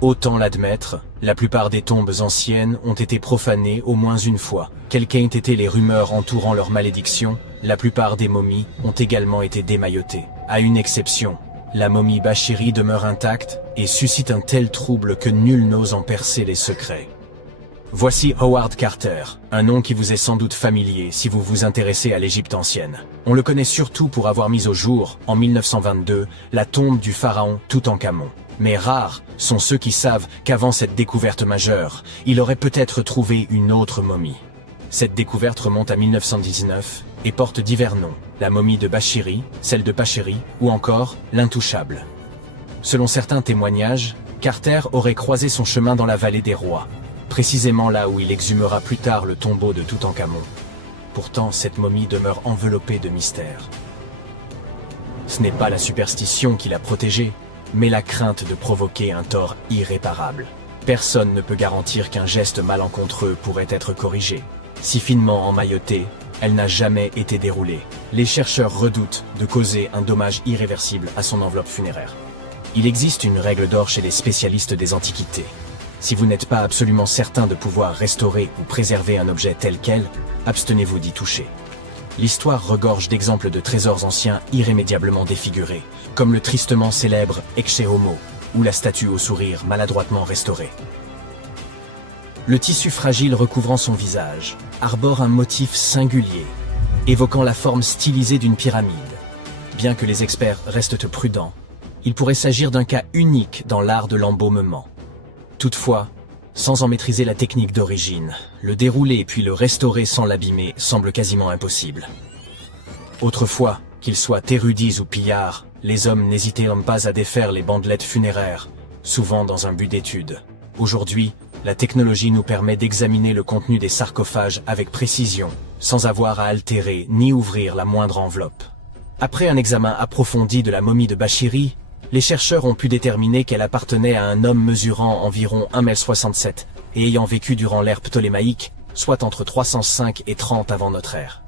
Autant l'admettre, la plupart des tombes anciennes ont été profanées au moins une fois. Quelles qu'aient été les rumeurs entourant leur malédiction, la plupart des momies ont également été démaillotées. À une exception, la momie Bashiri demeure intacte et suscite un tel trouble que nul n'ose en percer les secrets. Voici Howard Carter, un nom qui vous est sans doute familier si vous vous intéressez à l'Égypte ancienne. On le connaît surtout pour avoir mis au jour, en 1922, la tombe du pharaon Toutankhamon. Mais rares sont ceux qui savent qu'avant cette découverte majeure, il aurait peut-être trouvé une autre momie. Cette découverte remonte à 1919 et porte divers noms, la momie de Bashiri, celle de Pacheri ou encore l'Intouchable. Selon certains témoignages, Carter aurait croisé son chemin dans la vallée des rois, précisément là où il exhumera plus tard le tombeau de Toutankhamon. Pourtant, cette momie demeure enveloppée de mystère. Ce n'est pas la superstition qui l'a protégée, mais la crainte de provoquer un tort irréparable. Personne ne peut garantir qu'un geste malencontreux pourrait être corrigé. Si finement emmaillotée, elle n'a jamais été déroulée. Les chercheurs redoutent de causer un dommage irréversible à son enveloppe funéraire. Il existe une règle d'or chez les spécialistes des antiquités. Si vous n'êtes pas absolument certain de pouvoir restaurer ou préserver un objet tel quel, abstenez-vous d'y toucher. L'histoire regorge d'exemples de trésors anciens irrémédiablement défigurés, comme le tristement célèbre Ecce Homo, ou la statue au sourire maladroitement restaurée. Le tissu fragile recouvrant son visage arbore un motif singulier, évoquant la forme stylisée d'une pyramide. Bien que les experts restent prudents, il pourrait s'agir d'un cas unique dans l'art de l'embaumement. Toutefois, sans en maîtriser la technique d'origine, le dérouler puis le restaurer sans l'abîmer semble quasiment impossible. Autrefois, qu'ils soient érudits ou pillards, les hommes n'hésitaient pas à défaire les bandelettes funéraires, souvent dans un but d'étude. Aujourd'hui, la technologie nous permet d'examiner le contenu des sarcophages avec précision, sans avoir à altérer ni ouvrir la moindre enveloppe. Après un examen approfondi de la momie de Bashiri, les chercheurs ont pu déterminer qu'elle appartenait à un homme mesurant environ 1,67 m et ayant vécu durant l'ère ptolémaïque, soit entre 305 et 30 avant notre ère.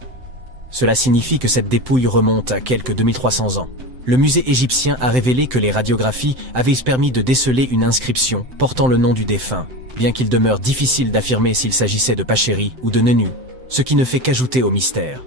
Cela signifie que cette dépouille remonte à quelques 2300 ans. Le musée égyptien a révélé que les radiographies avaient permis de déceler une inscription portant le nom du défunt, bien qu'il demeure difficile d'affirmer s'il s'agissait de Pacheri ou de Nenu, ce qui ne fait qu'ajouter au mystère.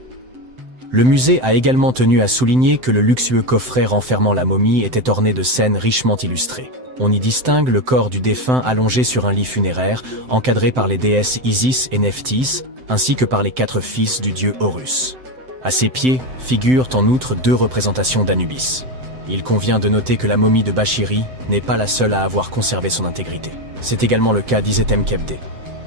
Le musée a également tenu à souligner que le luxueux coffret renfermant la momie était orné de scènes richement illustrées. On y distingue le corps du défunt allongé sur un lit funéraire, encadré par les déesses Isis et Nephthys, ainsi que par les 4 fils du dieu Horus. À ses pieds figurent en outre 2 représentations d'Anubis. Il convient de noter que la momie de Bashiri n'est pas la seule à avoir conservé son intégrité. C'est également le cas d'Isetem-Kebde.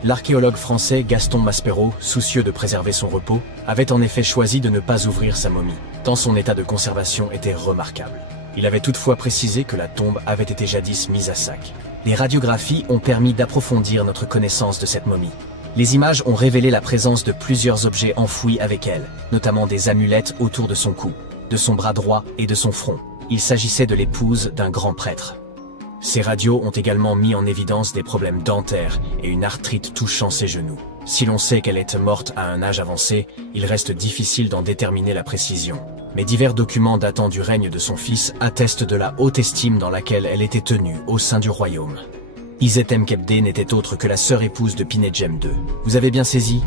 L'archéologue français Gaston Maspero, soucieux de préserver son repos, avait en effet choisi de ne pas ouvrir sa momie, tant son état de conservation était remarquable. Il avait toutefois précisé que la tombe avait été jadis mise à sac. Les radiographies ont permis d'approfondir notre connaissance de cette momie. Les images ont révélé la présence de plusieurs objets enfouis avec elle, notamment des amulettes autour de son cou, de son bras droit et de son front. Il s'agissait de l'épouse d'un grand prêtre. Ces radios ont également mis en évidence des problèmes dentaires et une arthrite touchant ses genoux. Si l'on sait qu'elle est morte à un âge avancé, il reste difficile d'en déterminer la précision. Mais divers documents datant du règne de son fils attestent de la haute estime dans laquelle elle était tenue au sein du royaume. Isetem-Kebde n'était autre que la sœur épouse de Pinedjem II. Vous avez bien saisi?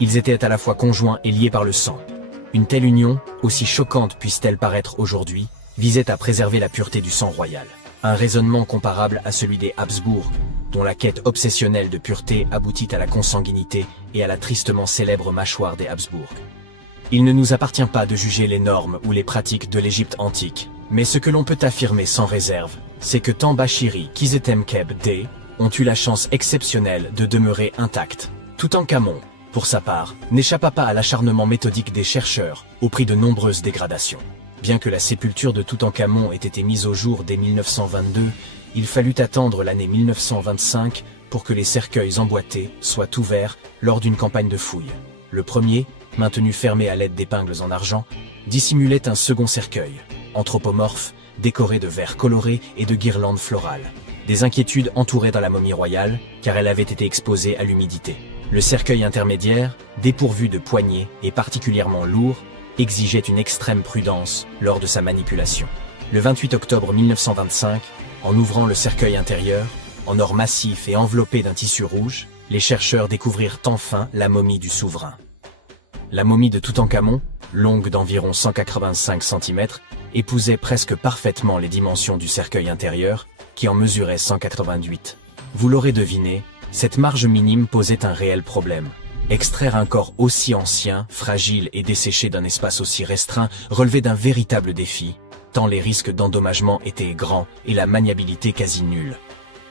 Ils étaient à la fois conjoints et liés par le sang. Une telle union, aussi choquante puisse-t-elle paraître aujourd'hui, visait à préserver la pureté du sang royal. Un raisonnement comparable à celui des Habsbourg, dont la quête obsessionnelle de pureté aboutit à la consanguinité et à la tristement célèbre mâchoire des Habsbourg. Il ne nous appartient pas de juger les normes ou les pratiques de l'Égypte antique, mais ce que l'on peut affirmer sans réserve, c'est que tant Bashiri qu'Isetem-Kebde ont eu la chance exceptionnelle de demeurer intacts. Toutankhamon, pour sa part, n'échappa pas à l'acharnement méthodique des chercheurs, au prix de nombreuses dégradations. Bien que la sépulture de Toutankhamon ait été mise au jour dès 1922, il fallut attendre l'année 1925 pour que les cercueils emboîtés soient ouverts lors d'une campagne de fouilles. Le premier, maintenu fermé à l'aide d'épingles en argent, dissimulait un second cercueil, anthropomorphe, décoré de verres colorés et de guirlandes florales. Des inquiétudes entouraient dans la momie royale, car elle avait été exposée à l'humidité. Le cercueil intermédiaire, dépourvu de poignée et particulièrement lourd, exigeait une extrême prudence lors de sa manipulation. Le 28 octobre 1925, en ouvrant le cercueil intérieur, En or massif et enveloppé d'un tissu rouge, les chercheurs découvrirent enfin la momie du souverain. La momie de Toutankhamon, longue d'environ 185 cm, épousait presque parfaitement les dimensions du cercueil intérieur, qui en mesurait 188. Vous l'aurez deviné, cette marge minime posait un réel problème. Extraire un corps aussi ancien, fragile et desséché d'un espace aussi restreint relevait d'un véritable défi, tant les risques d'endommagement étaient grands et la maniabilité quasi nulle.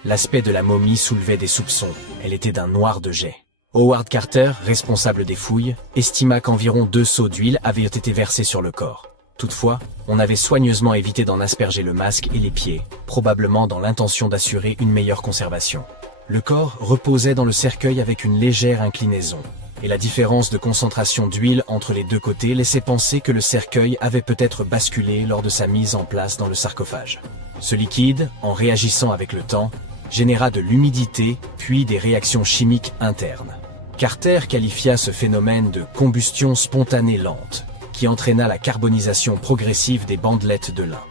L'aspect de la momie soulevait des soupçons, elle était d'un noir de jet. Howard Carter, responsable des fouilles, estima qu'environ 2 seaux d'huile avaient été versés sur le corps. Toutefois, on avait soigneusement évité d'en asperger le masque et les pieds, probablement dans l'intention d'assurer une meilleure conservation. Le corps reposait dans le cercueil avec une légère inclinaison, et la différence de concentration d'huile entre les deux côtés laissait penser que le cercueil avait peut-être basculé lors de sa mise en place dans le sarcophage. Ce liquide, en réagissant avec le temps, généra de l'humidité puis des réactions chimiques internes. Carter qualifia ce phénomène de combustion spontanée lente, qui entraîna la carbonisation progressive des bandelettes de lin.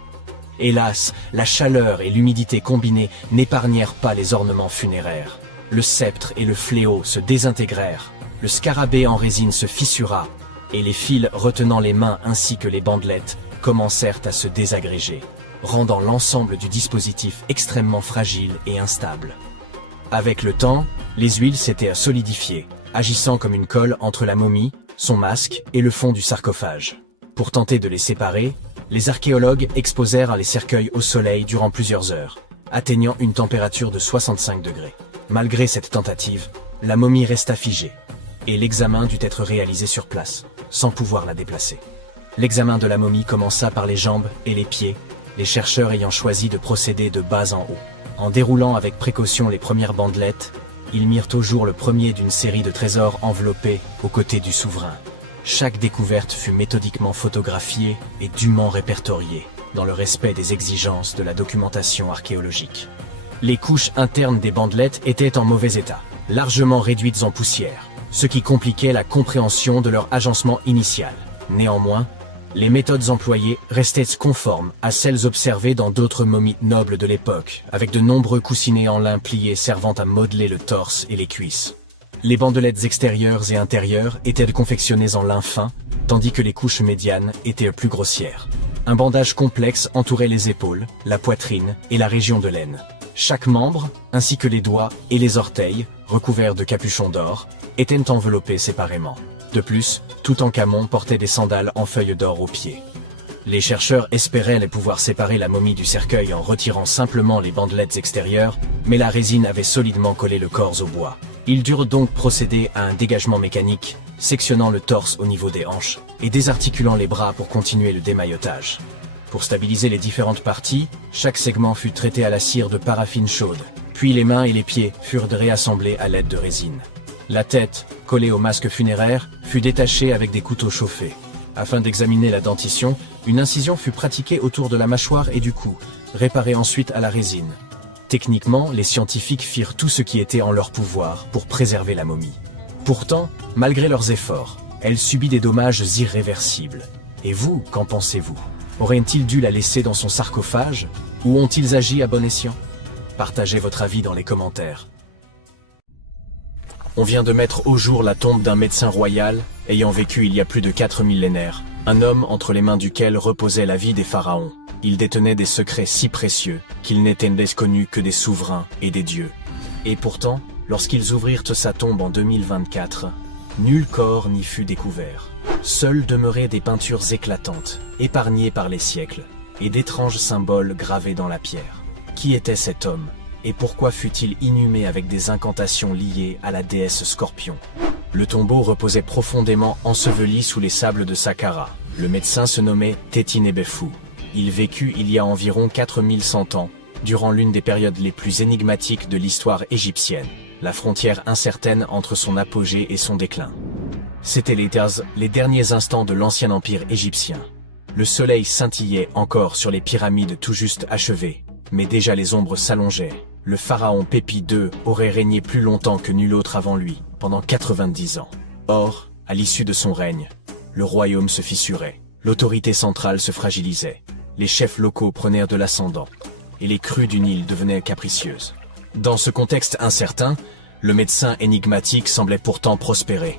Hélas, la chaleur et l'humidité combinées n'épargnèrent pas les ornements funéraires. Le sceptre et le fléau se désintégrèrent, le scarabée en résine se fissura, et les fils retenant les mains ainsi que les bandelettes commencèrent à se désagréger, rendant l'ensemble du dispositif extrêmement fragile et instable. Avec le temps, les huiles s'étaient solidifiées, agissant comme une colle entre la momie, son masque et le fond du sarcophage. Pour tenter de les séparer, les archéologues exposèrent les cercueils au soleil durant plusieurs heures, atteignant une température de 65 degrés. Malgré cette tentative, la momie resta figée, et l'examen dut être réalisé sur place, sans pouvoir la déplacer. L'examen de la momie commença par les jambes et les pieds, les chercheurs ayant choisi de procéder de bas en haut. En déroulant avec précaution les premières bandelettes, ils mirent au jour le premier d'une série de trésors enveloppés aux côtés du souverain. Chaque découverte fut méthodiquement photographiée et dûment répertoriée, dans le respect des exigences de la documentation archéologique. Les couches internes des bandelettes étaient en mauvais état, largement réduites en poussière, ce qui compliquait la compréhension de leur agencement initial. Néanmoins, les méthodes employées restaient conformes à celles observées dans d'autres momies nobles de l'époque, avec de nombreux coussinets en lin plié servant à modeler le torse et les cuisses. Les bandelettes extérieures et intérieures étaient confectionnées en lin fin, tandis que les couches médianes étaient plus grossières. Un bandage complexe entourait les épaules, la poitrine et la région de l'aine. Chaque membre, ainsi que les doigts et les orteils, recouverts de capuchons d'or, étaient enveloppés séparément. De plus, Toutankhamon portait des sandales en feuilles d'or aux pieds. Les chercheurs espéraient pouvoir séparer la momie du cercueil en retirant simplement les bandelettes extérieures, mais la résine avait solidement collé le corps au bois. Ils durent donc procéder à un dégagement mécanique, sectionnant le torse au niveau des hanches et désarticulant les bras pour continuer le démaillotage. Pour stabiliser les différentes parties, chaque segment fut traité à la cire de paraffine chaude, puis les mains et les pieds furent réassemblés à l'aide de résine. La tête, collée au masque funéraire, fut détachée avec des couteaux chauffés. Afin d'examiner la dentition, une incision fut pratiquée autour de la mâchoire et du cou, réparée ensuite à la résine. Techniquement, les scientifiques firent tout ce qui était en leur pouvoir pour préserver la momie. Pourtant, malgré leurs efforts, elle subit des dommages irréversibles. Et vous, qu'en pensez-vous? Auraient-ils dû la laisser dans son sarcophage, ou ont-ils agi à bon escient? Partagez votre avis dans les commentaires. On vient de mettre au jour la tombe d'un médecin royal ayant vécu il y a plus de 4 millénaires, un homme entre les mains duquel reposait la vie des pharaons. Il détenait des secrets si précieux qu'ils n'étaient connus que des souverains et des dieux. Et pourtant, lorsqu'ils ouvrirent sa tombe en 2024, nul corps n'y fut découvert. Seules demeuraient des peintures éclatantes, épargnées par les siècles, et d'étranges symboles gravés dans la pierre. Qui était cet homme ? Et pourquoi fut-il inhumé avec des incantations liées à la déesse Scorpion? Le tombeau reposait profondément enseveli sous les sables de Saqqara. Le médecin se nommait Téti-Nebefou. Il vécut il y a environ 4100 ans, durant l'une des périodes les plus énigmatiques de l'histoire égyptienne, la frontière incertaine entre son apogée et son déclin. C'étaient les derniers instants de l'ancien empire égyptien. Le soleil scintillait encore sur les pyramides tout juste achevées, mais déjà les ombres s'allongeaient. Le pharaon Pépi II aurait régné plus longtemps que nul autre avant lui, pendant 90 ans. Or, à l'issue de son règne, le royaume se fissurait, l'autorité centrale se fragilisait, les chefs locaux prenaient de l'ascendant, et les crues du Nil devenaient capricieuses. Dans ce contexte incertain, le médecin énigmatique semblait pourtant prospérer.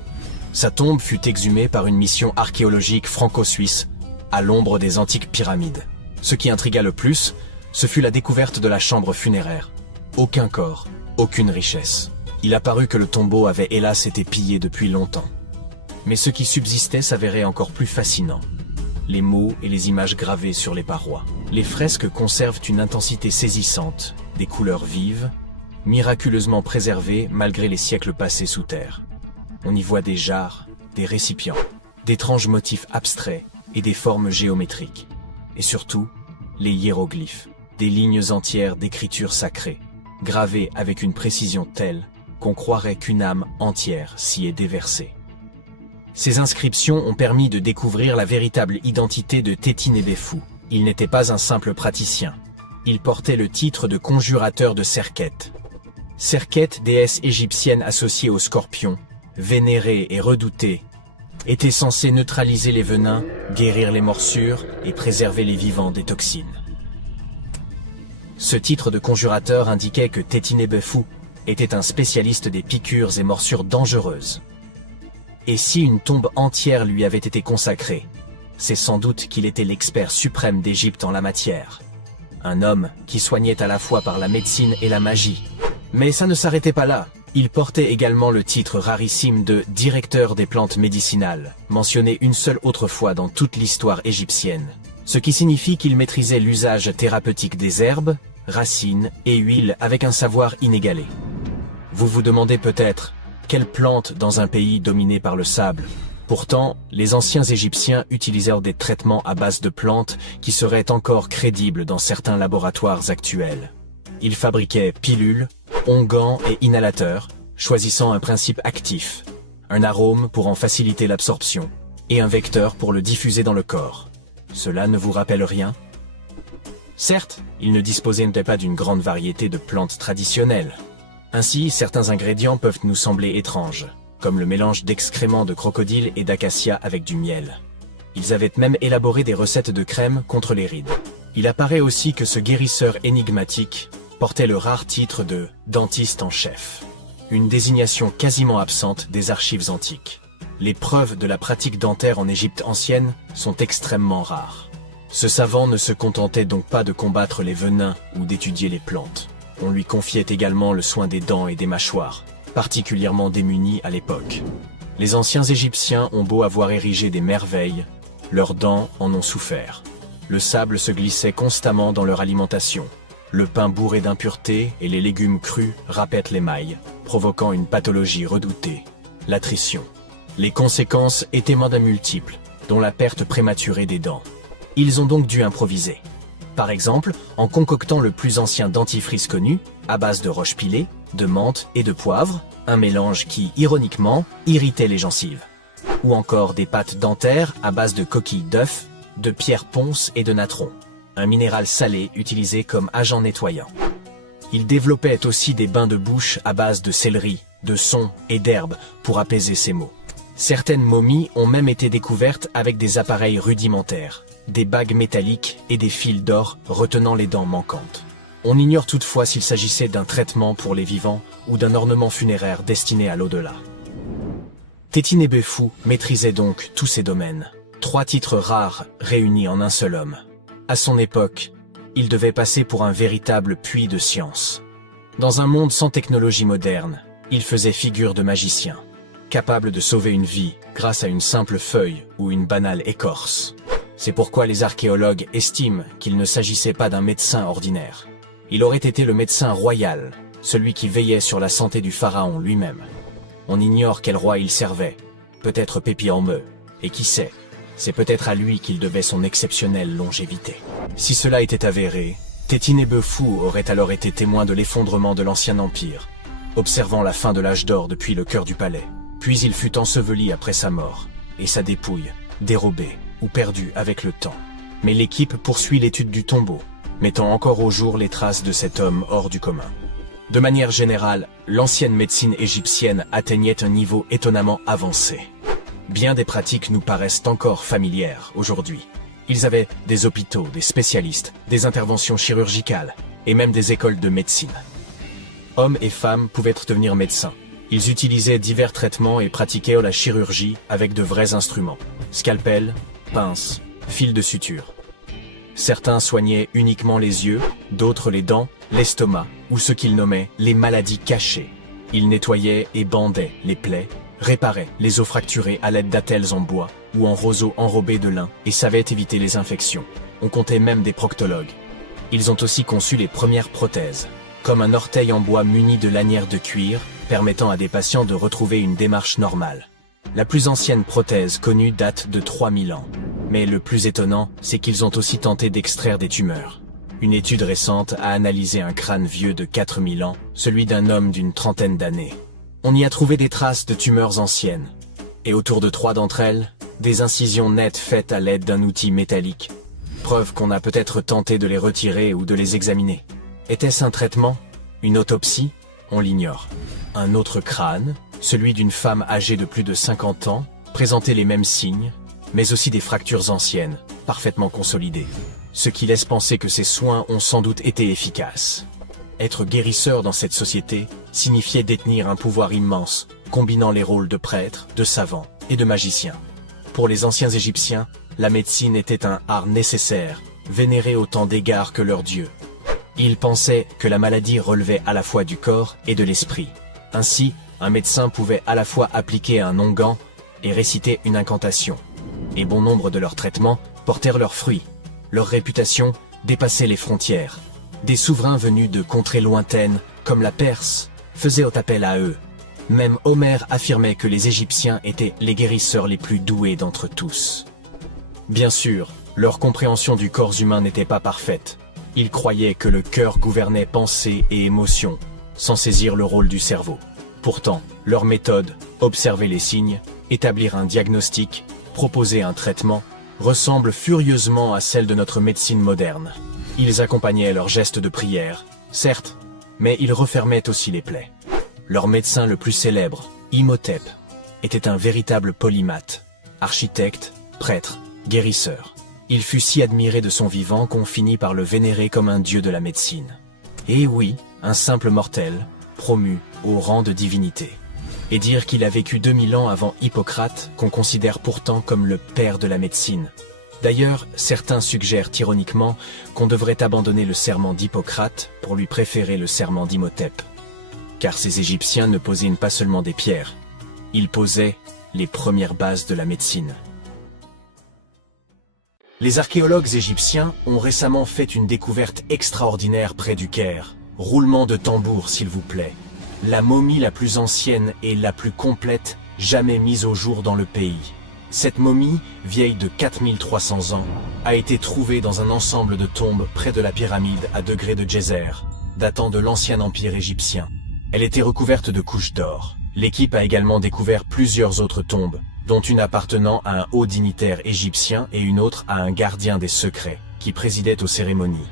Sa tombe fut exhumée par une mission archéologique franco-suisse, à l'ombre des antiques pyramides. Ce qui intrigua le plus, ce fut la découverte de la chambre funéraire. Aucun corps, aucune richesse. Il apparut que le tombeau avait hélas été pillé depuis longtemps. Mais ce qui subsistait s'avérait encore plus fascinant. Les mots et les images gravées sur les parois. Les fresques conservent une intensité saisissante, des couleurs vives, miraculeusement préservées malgré les siècles passés sous terre. On y voit des jarres, des récipients, d'étranges motifs abstraits et des formes géométriques. Et surtout, les hiéroglyphes, des lignes entières d'écriture sacrée, gravées avec une précision telle qu'on croirait qu'une âme entière s'y est déversée. Ces inscriptions ont permis de découvrir la véritable identité de Tétinébéfou. Il n'était pas un simple praticien. Il portait le titre de conjurateur de Serket. Serket, déesse égyptienne associée au scorpion, vénérée et redoutée, était censée neutraliser les venins, guérir les morsures et préserver les vivants des toxines. Ce titre de conjurateur indiquait que Tétinébéfou était un spécialiste des piqûres et morsures dangereuses. Et si une tombe entière lui avait été consacrée, c'est sans doute qu'il était l'expert suprême d'Égypte en la matière. Un homme qui soignait à la fois par la médecine et la magie. Mais ça ne s'arrêtait pas là. Il portait également le titre rarissime de directeur des plantes médicinales, mentionné une seule autre fois dans toute l'histoire égyptienne. Ce qui signifie qu'il maîtrisait l'usage thérapeutique des herbes, racines et huiles avec un savoir inégalé. Vous vous demandez peut-être, quelle plante dans un pays dominé par le sable? Pourtant, les anciens Égyptiens utilisèrent des traitements à base de plantes qui seraient encore crédibles dans certains laboratoires actuels. Ils fabriquaient pilules, onguents et inhalateurs, choisissant un principe actif, un arôme pour en faciliter l'absorption, et un vecteur pour le diffuser dans le corps. Cela ne vous rappelle rien? Certes, ils ne disposaient pas d'une grande variété de plantes traditionnelles. Ainsi, certains ingrédients peuvent nous sembler étranges, comme le mélange d'excréments de crocodile et d'acacia avec du miel. Ils avaient même élaboré des recettes de crème contre les rides. Il apparaît aussi que ce guérisseur énigmatique portait le rare titre de dentiste en chef, une désignation quasiment absente des archives antiques. Les preuves de la pratique dentaire en Égypte ancienne sont extrêmement rares. Ce savant ne se contentait donc pas de combattre les venins ou d'étudier les plantes. On lui confiait également le soin des dents et des mâchoires, particulièrement démunis à l'époque. Les anciens Égyptiens ont beau avoir érigé des merveilles, leurs dents en ont souffert. Le sable se glissait constamment dans leur alimentation. Le pain bourré d'impuretés et les légumes crus râpaient l'émail, provoquant une pathologie redoutée, l'attrition. Les conséquences étaient multiples, dont la perte prématurée des dents. Ils ont donc dû improviser. Par exemple, en concoctant le plus ancien dentifrice connu, à base de roche pilée, de menthe et de poivre, un mélange qui, ironiquement, irritait les gencives. Ou encore des pâtes dentaires à base de coquilles d'œufs, de pierre ponce et de natron, un minéral salé utilisé comme agent nettoyant. Ils développaient aussi des bains de bouche à base de céleri, de son et d'herbes pour apaiser ces maux. Certaines momies ont même été découvertes avec des appareils rudimentaires, des bagues métalliques et des fils d'or retenant les dents manquantes. On ignore toutefois s'il s'agissait d'un traitement pour les vivants ou d'un ornement funéraire destiné à l'au-delà. Tétinébéfou maîtrisait donc tous ces domaines. 3 titres rares réunis en un seul homme. À son époque, il devait passer pour un véritable puits de science. Dans un monde sans technologie moderne, il faisait figure de magicien, capable de sauver une vie grâce à une simple feuille ou une banale écorce. C'est pourquoi les archéologues estiment qu'il ne s'agissait pas d'un médecin ordinaire. Il aurait été le médecin royal, celui qui veillait sur la santé du pharaon lui-même. On ignore quel roi il servait, peut-être Pépi en Meu, et qui sait, c'est peut-être à lui qu'il devait son exceptionnelle longévité. Si cela était avéré, Tétinébéfou aurait alors été témoin de l'effondrement de l'ancien empire, observant la fin de l'âge d'or depuis le cœur du palais. Puis il fut enseveli après sa mort, et sa dépouille, dérobée ou perdue avec le temps. Mais l'équipe poursuit l'étude du tombeau, mettant encore au jour les traces de cet homme hors du commun. De manière générale, l'ancienne médecine égyptienne atteignait un niveau étonnamment avancé. Bien des pratiques nous paraissent encore familières aujourd'hui. Ils avaient des hôpitaux, des spécialistes, des interventions chirurgicales, et même des écoles de médecine. Hommes et femmes pouvaient devenir médecins. Ils utilisaient divers traitements et pratiquaient la chirurgie avec de vrais instruments. Scalpel, pince, fil de suture. Certains soignaient uniquement les yeux, d'autres les dents, l'estomac, ou ce qu'ils nommaient les maladies cachées. Ils nettoyaient et bandaient les plaies, réparaient les os fracturés à l'aide d'attelles en bois ou en roseaux enrobés de lin et savaient éviter les infections. On comptait même des proctologues. Ils ont aussi conçu les premières prothèses, comme un orteil en bois muni de lanières de cuir, permettant à des patients de retrouver une démarche normale. La plus ancienne prothèse connue date de 3000 ans. Mais le plus étonnant, c'est qu'ils ont aussi tenté d'extraire des tumeurs. Une étude récente a analysé un crâne vieux de 4000 ans, celui d'un homme d'une trentaine d'années. On y a trouvé des traces de tumeurs anciennes. Et autour de 3 d'entre elles, des incisions nettes faites à l'aide d'un outil métallique. Preuve qu'on a peut-être tenté de les retirer ou de les examiner. Était-ce un traitement? Une autopsie? On l'ignore. Un autre crâne, celui d'une femme âgée de plus de 50 ans, présentait les mêmes signes, mais aussi des fractures anciennes, parfaitement consolidées. Ce qui laisse penser que ces soins ont sans doute été efficaces. Être guérisseur dans cette société signifiait détenir un pouvoir immense, combinant les rôles de prêtre, de savant et de magicien. Pour les anciens Égyptiens, la médecine était un art nécessaire, vénéré autant d'égards que leur dieu. Ils pensaient que la maladie relevait à la fois du corps et de l'esprit. Ainsi, un médecin pouvait à la fois appliquer un onguent et réciter une incantation. Et bon nombre de leurs traitements portèrent leurs fruits. Leur réputation dépassait les frontières. Des souverains venus de contrées lointaines, comme la Perse, faisaient appel à eux. Même Homère affirmait que les Égyptiens étaient les guérisseurs les plus doués d'entre tous. Bien sûr, leur compréhension du corps humain n'était pas parfaite. Ils croyaient que le cœur gouvernait pensée et émotion, sans saisir le rôle du cerveau. Pourtant, leur méthode, observer les signes, établir un diagnostic, proposer un traitement, ressemble furieusement à celle de notre médecine moderne. Ils accompagnaient leurs gestes de prière, certes, mais ils refermaient aussi les plaies. Leur médecin le plus célèbre, Imhotep, était un véritable polymathe, architecte, prêtre, guérisseur. Il fut si admiré de son vivant qu'on finit par le vénérer comme un dieu de la médecine. Et oui, un simple mortel, promu au rang de divinité. Et dire qu'il a vécu 2000 ans avant Hippocrate, qu'on considère pourtant comme le père de la médecine. D'ailleurs, certains suggèrent ironiquement qu'on devrait abandonner le serment d'Hippocrate pour lui préférer le serment d'Imhotep. Car ces Égyptiens ne posaient pas seulement des pierres, ils posaient les premières bases de la médecine. Les archéologues égyptiens ont récemment fait une découverte extraordinaire près du Caire. Roulement de tambour, s'il vous plaît. La momie la plus ancienne et la plus complète jamais mise au jour dans le pays. Cette momie, vieille de 4300 ans, a été trouvée dans un ensemble de tombes près de la pyramide à degré de Djéser, datant de l'ancien empire égyptien. Elle était recouverte de couches d'or. L'équipe a également découvert plusieurs autres tombes, dont une appartenant à un haut dignitaire égyptien et une autre à un gardien des secrets, qui présidait aux cérémonies.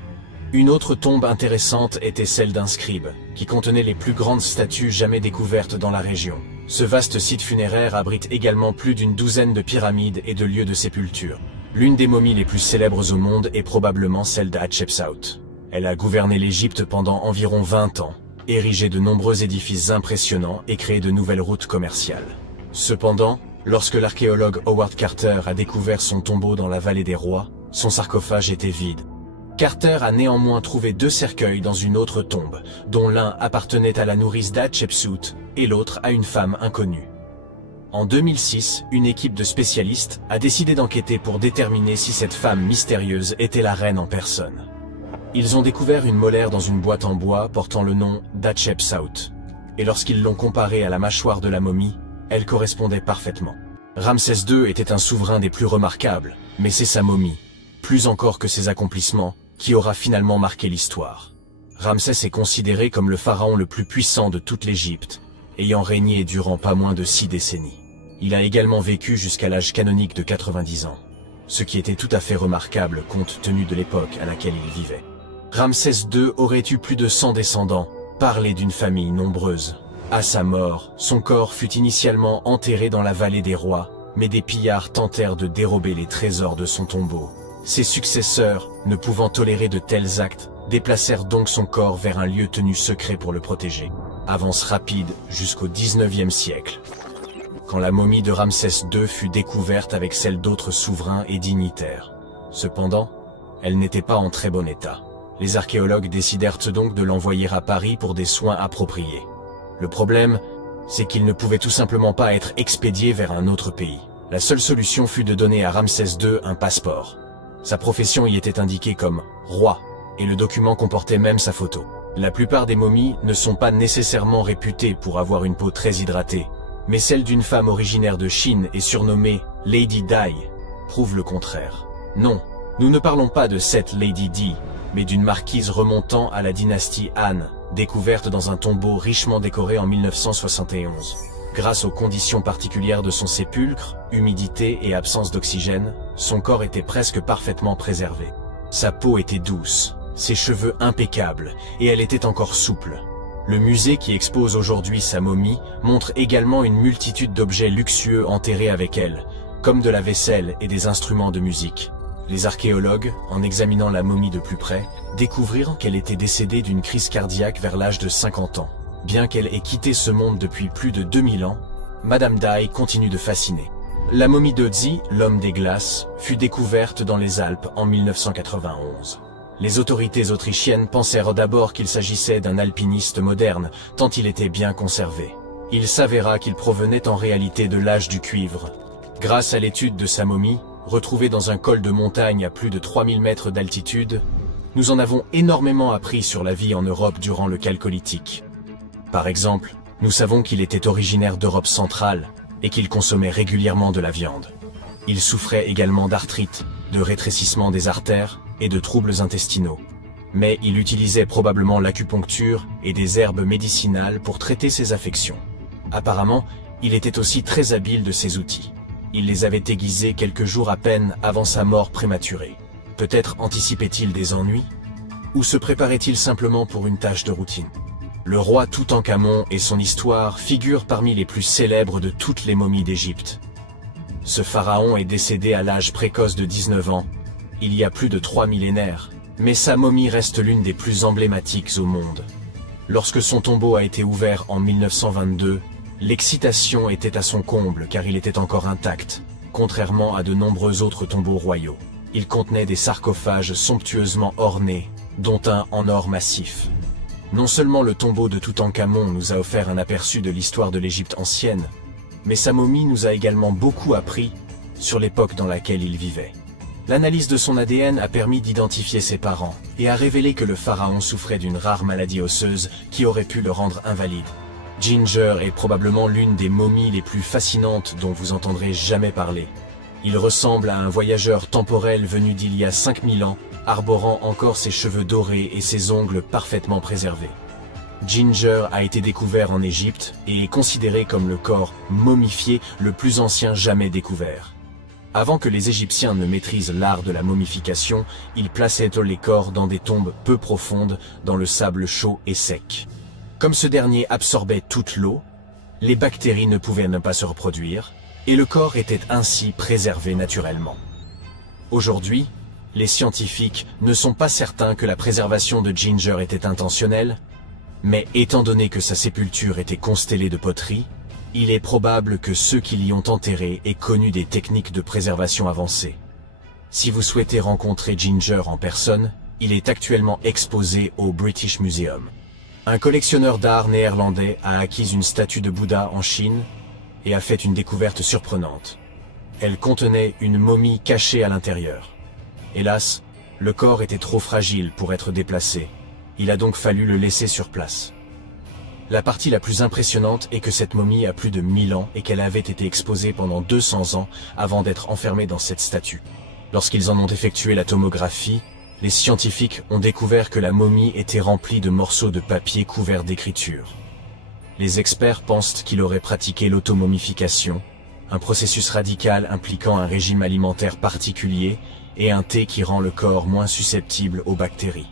Une autre tombe intéressante était celle d'un scribe, qui contenait les plus grandes statues jamais découvertes dans la région. Ce vaste site funéraire abrite également plus d'une douzaine de pyramides et de lieux de sépulture. L'une des momies les plus célèbres au monde est probablement celle d'Hatshepsut. Elle a gouverné l'Égypte pendant environ 20 ans, érigé de nombreux édifices impressionnants et créé de nouvelles routes commerciales. Cependant, lorsque l'archéologue Howard Carter a découvert son tombeau dans la vallée des rois, son sarcophage était vide. Carter a néanmoins trouvé 2 cercueils dans une autre tombe, dont l'un appartenait à la nourrice d'Hatshepsut et l'autre à une femme inconnue. En 2006, une équipe de spécialistes a décidé d'enquêter pour déterminer si cette femme mystérieuse était la reine en personne. Ils ont découvert une molaire dans une boîte en bois portant le nom d'Hatshepsut, et lorsqu'ils l'ont comparée à la mâchoire de la momie, elle correspondait parfaitement. Ramsès II était un souverain des plus remarquables, mais c'est sa momie, plus encore que ses accomplissements, qui aura finalement marqué l'histoire. Ramsès est considéré comme le pharaon le plus puissant de toute l'Égypte, ayant régné durant pas moins de 6 décennies. Il a également vécu jusqu'à l'âge canonique de 90 ans, ce qui était tout à fait remarquable compte tenu de l'époque à laquelle il vivait. Ramsès II aurait eu plus de 100 descendants, parlé d'une famille nombreuse. À sa mort, son corps fut initialement enterré dans la vallée des rois, mais des pillards tentèrent de dérober les trésors de son tombeau. Ses successeurs, ne pouvant tolérer de tels actes, déplacèrent donc son corps vers un lieu tenu secret pour le protéger. Avance rapide jusqu'au 19e siècle, quand la momie de Ramsès II fut découverte avec celle d'autres souverains et dignitaires. Cependant, elle n'était pas en très bon état. Les archéologues décidèrent donc de l'envoyer à Paris pour des soins appropriés. Le problème, c'est qu'il ne pouvait tout simplement pas être expédié vers un autre pays. La seule solution fut de donner à Ramsès II un passeport. Sa profession y était indiquée comme roi, et le document comportait même sa photo. La plupart des momies ne sont pas nécessairement réputées pour avoir une peau très hydratée, mais celle d'une femme originaire de Chine et surnommée Lady Di prouve le contraire. Non, nous ne parlons pas de cette Lady Di, mais d'une marquise remontant à la dynastie Han, découverte dans un tombeau richement décoré en 1971. Grâce aux conditions particulières de son sépulcre, humidité et absence d'oxygène, son corps était presque parfaitement préservé. Sa peau était douce, ses cheveux impeccables, et elle était encore souple. Le musée qui expose aujourd'hui sa momie montre également une multitude d'objets luxueux enterrés avec elle, comme de la vaisselle et des instruments de musique. Les archéologues, en examinant la momie de plus près, découvrirent qu'elle était décédée d'une crise cardiaque vers l'âge de 50 ans. Bien qu'elle ait quitté ce monde depuis plus de 2000 ans, Madame Di continue de fasciner. La momie d'Ötzi, l'homme des glaces, fut découverte dans les Alpes en 1991. Les autorités autrichiennes pensèrent d'abord qu'il s'agissait d'un alpiniste moderne, tant il était bien conservé. Il s'avéra qu'il provenait en réalité de l'âge du cuivre. Grâce à l'étude de sa momie, retrouvée dans un col de montagne à plus de 3000 mètres d'altitude, nous en avons énormément appris sur la vie en Europe durant le Chalcolithique. Par exemple, nous savons qu'il était originaire d'Europe centrale et qu'il consommait régulièrement de la viande. Il souffrait également d'arthrite, de rétrécissement des artères et de troubles intestinaux. Mais il utilisait probablement l'acupuncture et des herbes médicinales pour traiter ses affections. Apparemment, il était aussi très habile de ses outils. Il les avait aiguisés quelques jours à peine avant sa mort prématurée. Peut-être anticipait-il des ennuis? Ou se préparait-il simplement pour une tâche de routine? Le roi Toutankhamon et son histoire figurent parmi les plus célèbres de toutes les momies d'Égypte. Ce pharaon est décédé à l'âge précoce de 19 ans, il y a plus de 3 millénaires, mais sa momie reste l'une des plus emblématiques au monde. Lorsque son tombeau a été ouvert en 1922, l'excitation était à son comble car il était encore intact, contrairement à de nombreux autres tombeaux royaux. Il contenait des sarcophages somptueusement ornés, dont un en or massif. Non seulement le tombeau de Toutankhamon nous a offert un aperçu de l'histoire de l'Égypte ancienne, mais sa momie nous a également beaucoup appris sur l'époque dans laquelle il vivait. L'analyse de son ADN a permis d'identifier ses parents et a révélé que le pharaon souffrait d'une rare maladie osseuse qui aurait pu le rendre invalide. Ginger est probablement l'une des momies les plus fascinantes dont vous entendrez jamais parler. Il ressemble à un voyageur temporel venu d'il y a 5000 ans, arborant encore ses cheveux dorés et ses ongles parfaitement préservés. Ginger a été découvert en Égypte et est considéré comme le corps momifié le plus ancien jamais découvert. Avant que les Égyptiens ne maîtrisent l'art de la momification, ils plaçaient les corps dans des tombes peu profondes, dans le sable chaud et sec. Comme ce dernier absorbait toute l'eau, les bactéries ne pouvaient ne pas se reproduire, et le corps était ainsi préservé naturellement. Aujourd'hui, les scientifiques ne sont pas certains que la préservation de Ginger était intentionnelle, mais étant donné que sa sépulture était constellée de poteries, il est probable que ceux qui l'y ont enterré aient connu des techniques de préservation avancées. Si vous souhaitez rencontrer Ginger en personne, il est actuellement exposé au British Museum. Un collectionneur d'art néerlandais a acquis une statue de Bouddha en Chine et a fait une découverte surprenante. Elle contenait une momie cachée à l'intérieur. Hélas, le corps était trop fragile pour être déplacé. Il a donc fallu le laisser sur place. La partie la plus impressionnante est que cette momie a plus de 1000 ans et qu'elle avait été exposée pendant 200 ans avant d'être enfermée dans cette statue. Lorsqu'ils en ont effectué la tomographie, les scientifiques ont découvert que la momie était remplie de morceaux de papier couverts d'écriture. Les experts pensent qu'il aurait pratiqué l'automomification, un processus radical impliquant un régime alimentaire particulier et un thé qui rend le corps moins susceptible aux bactéries.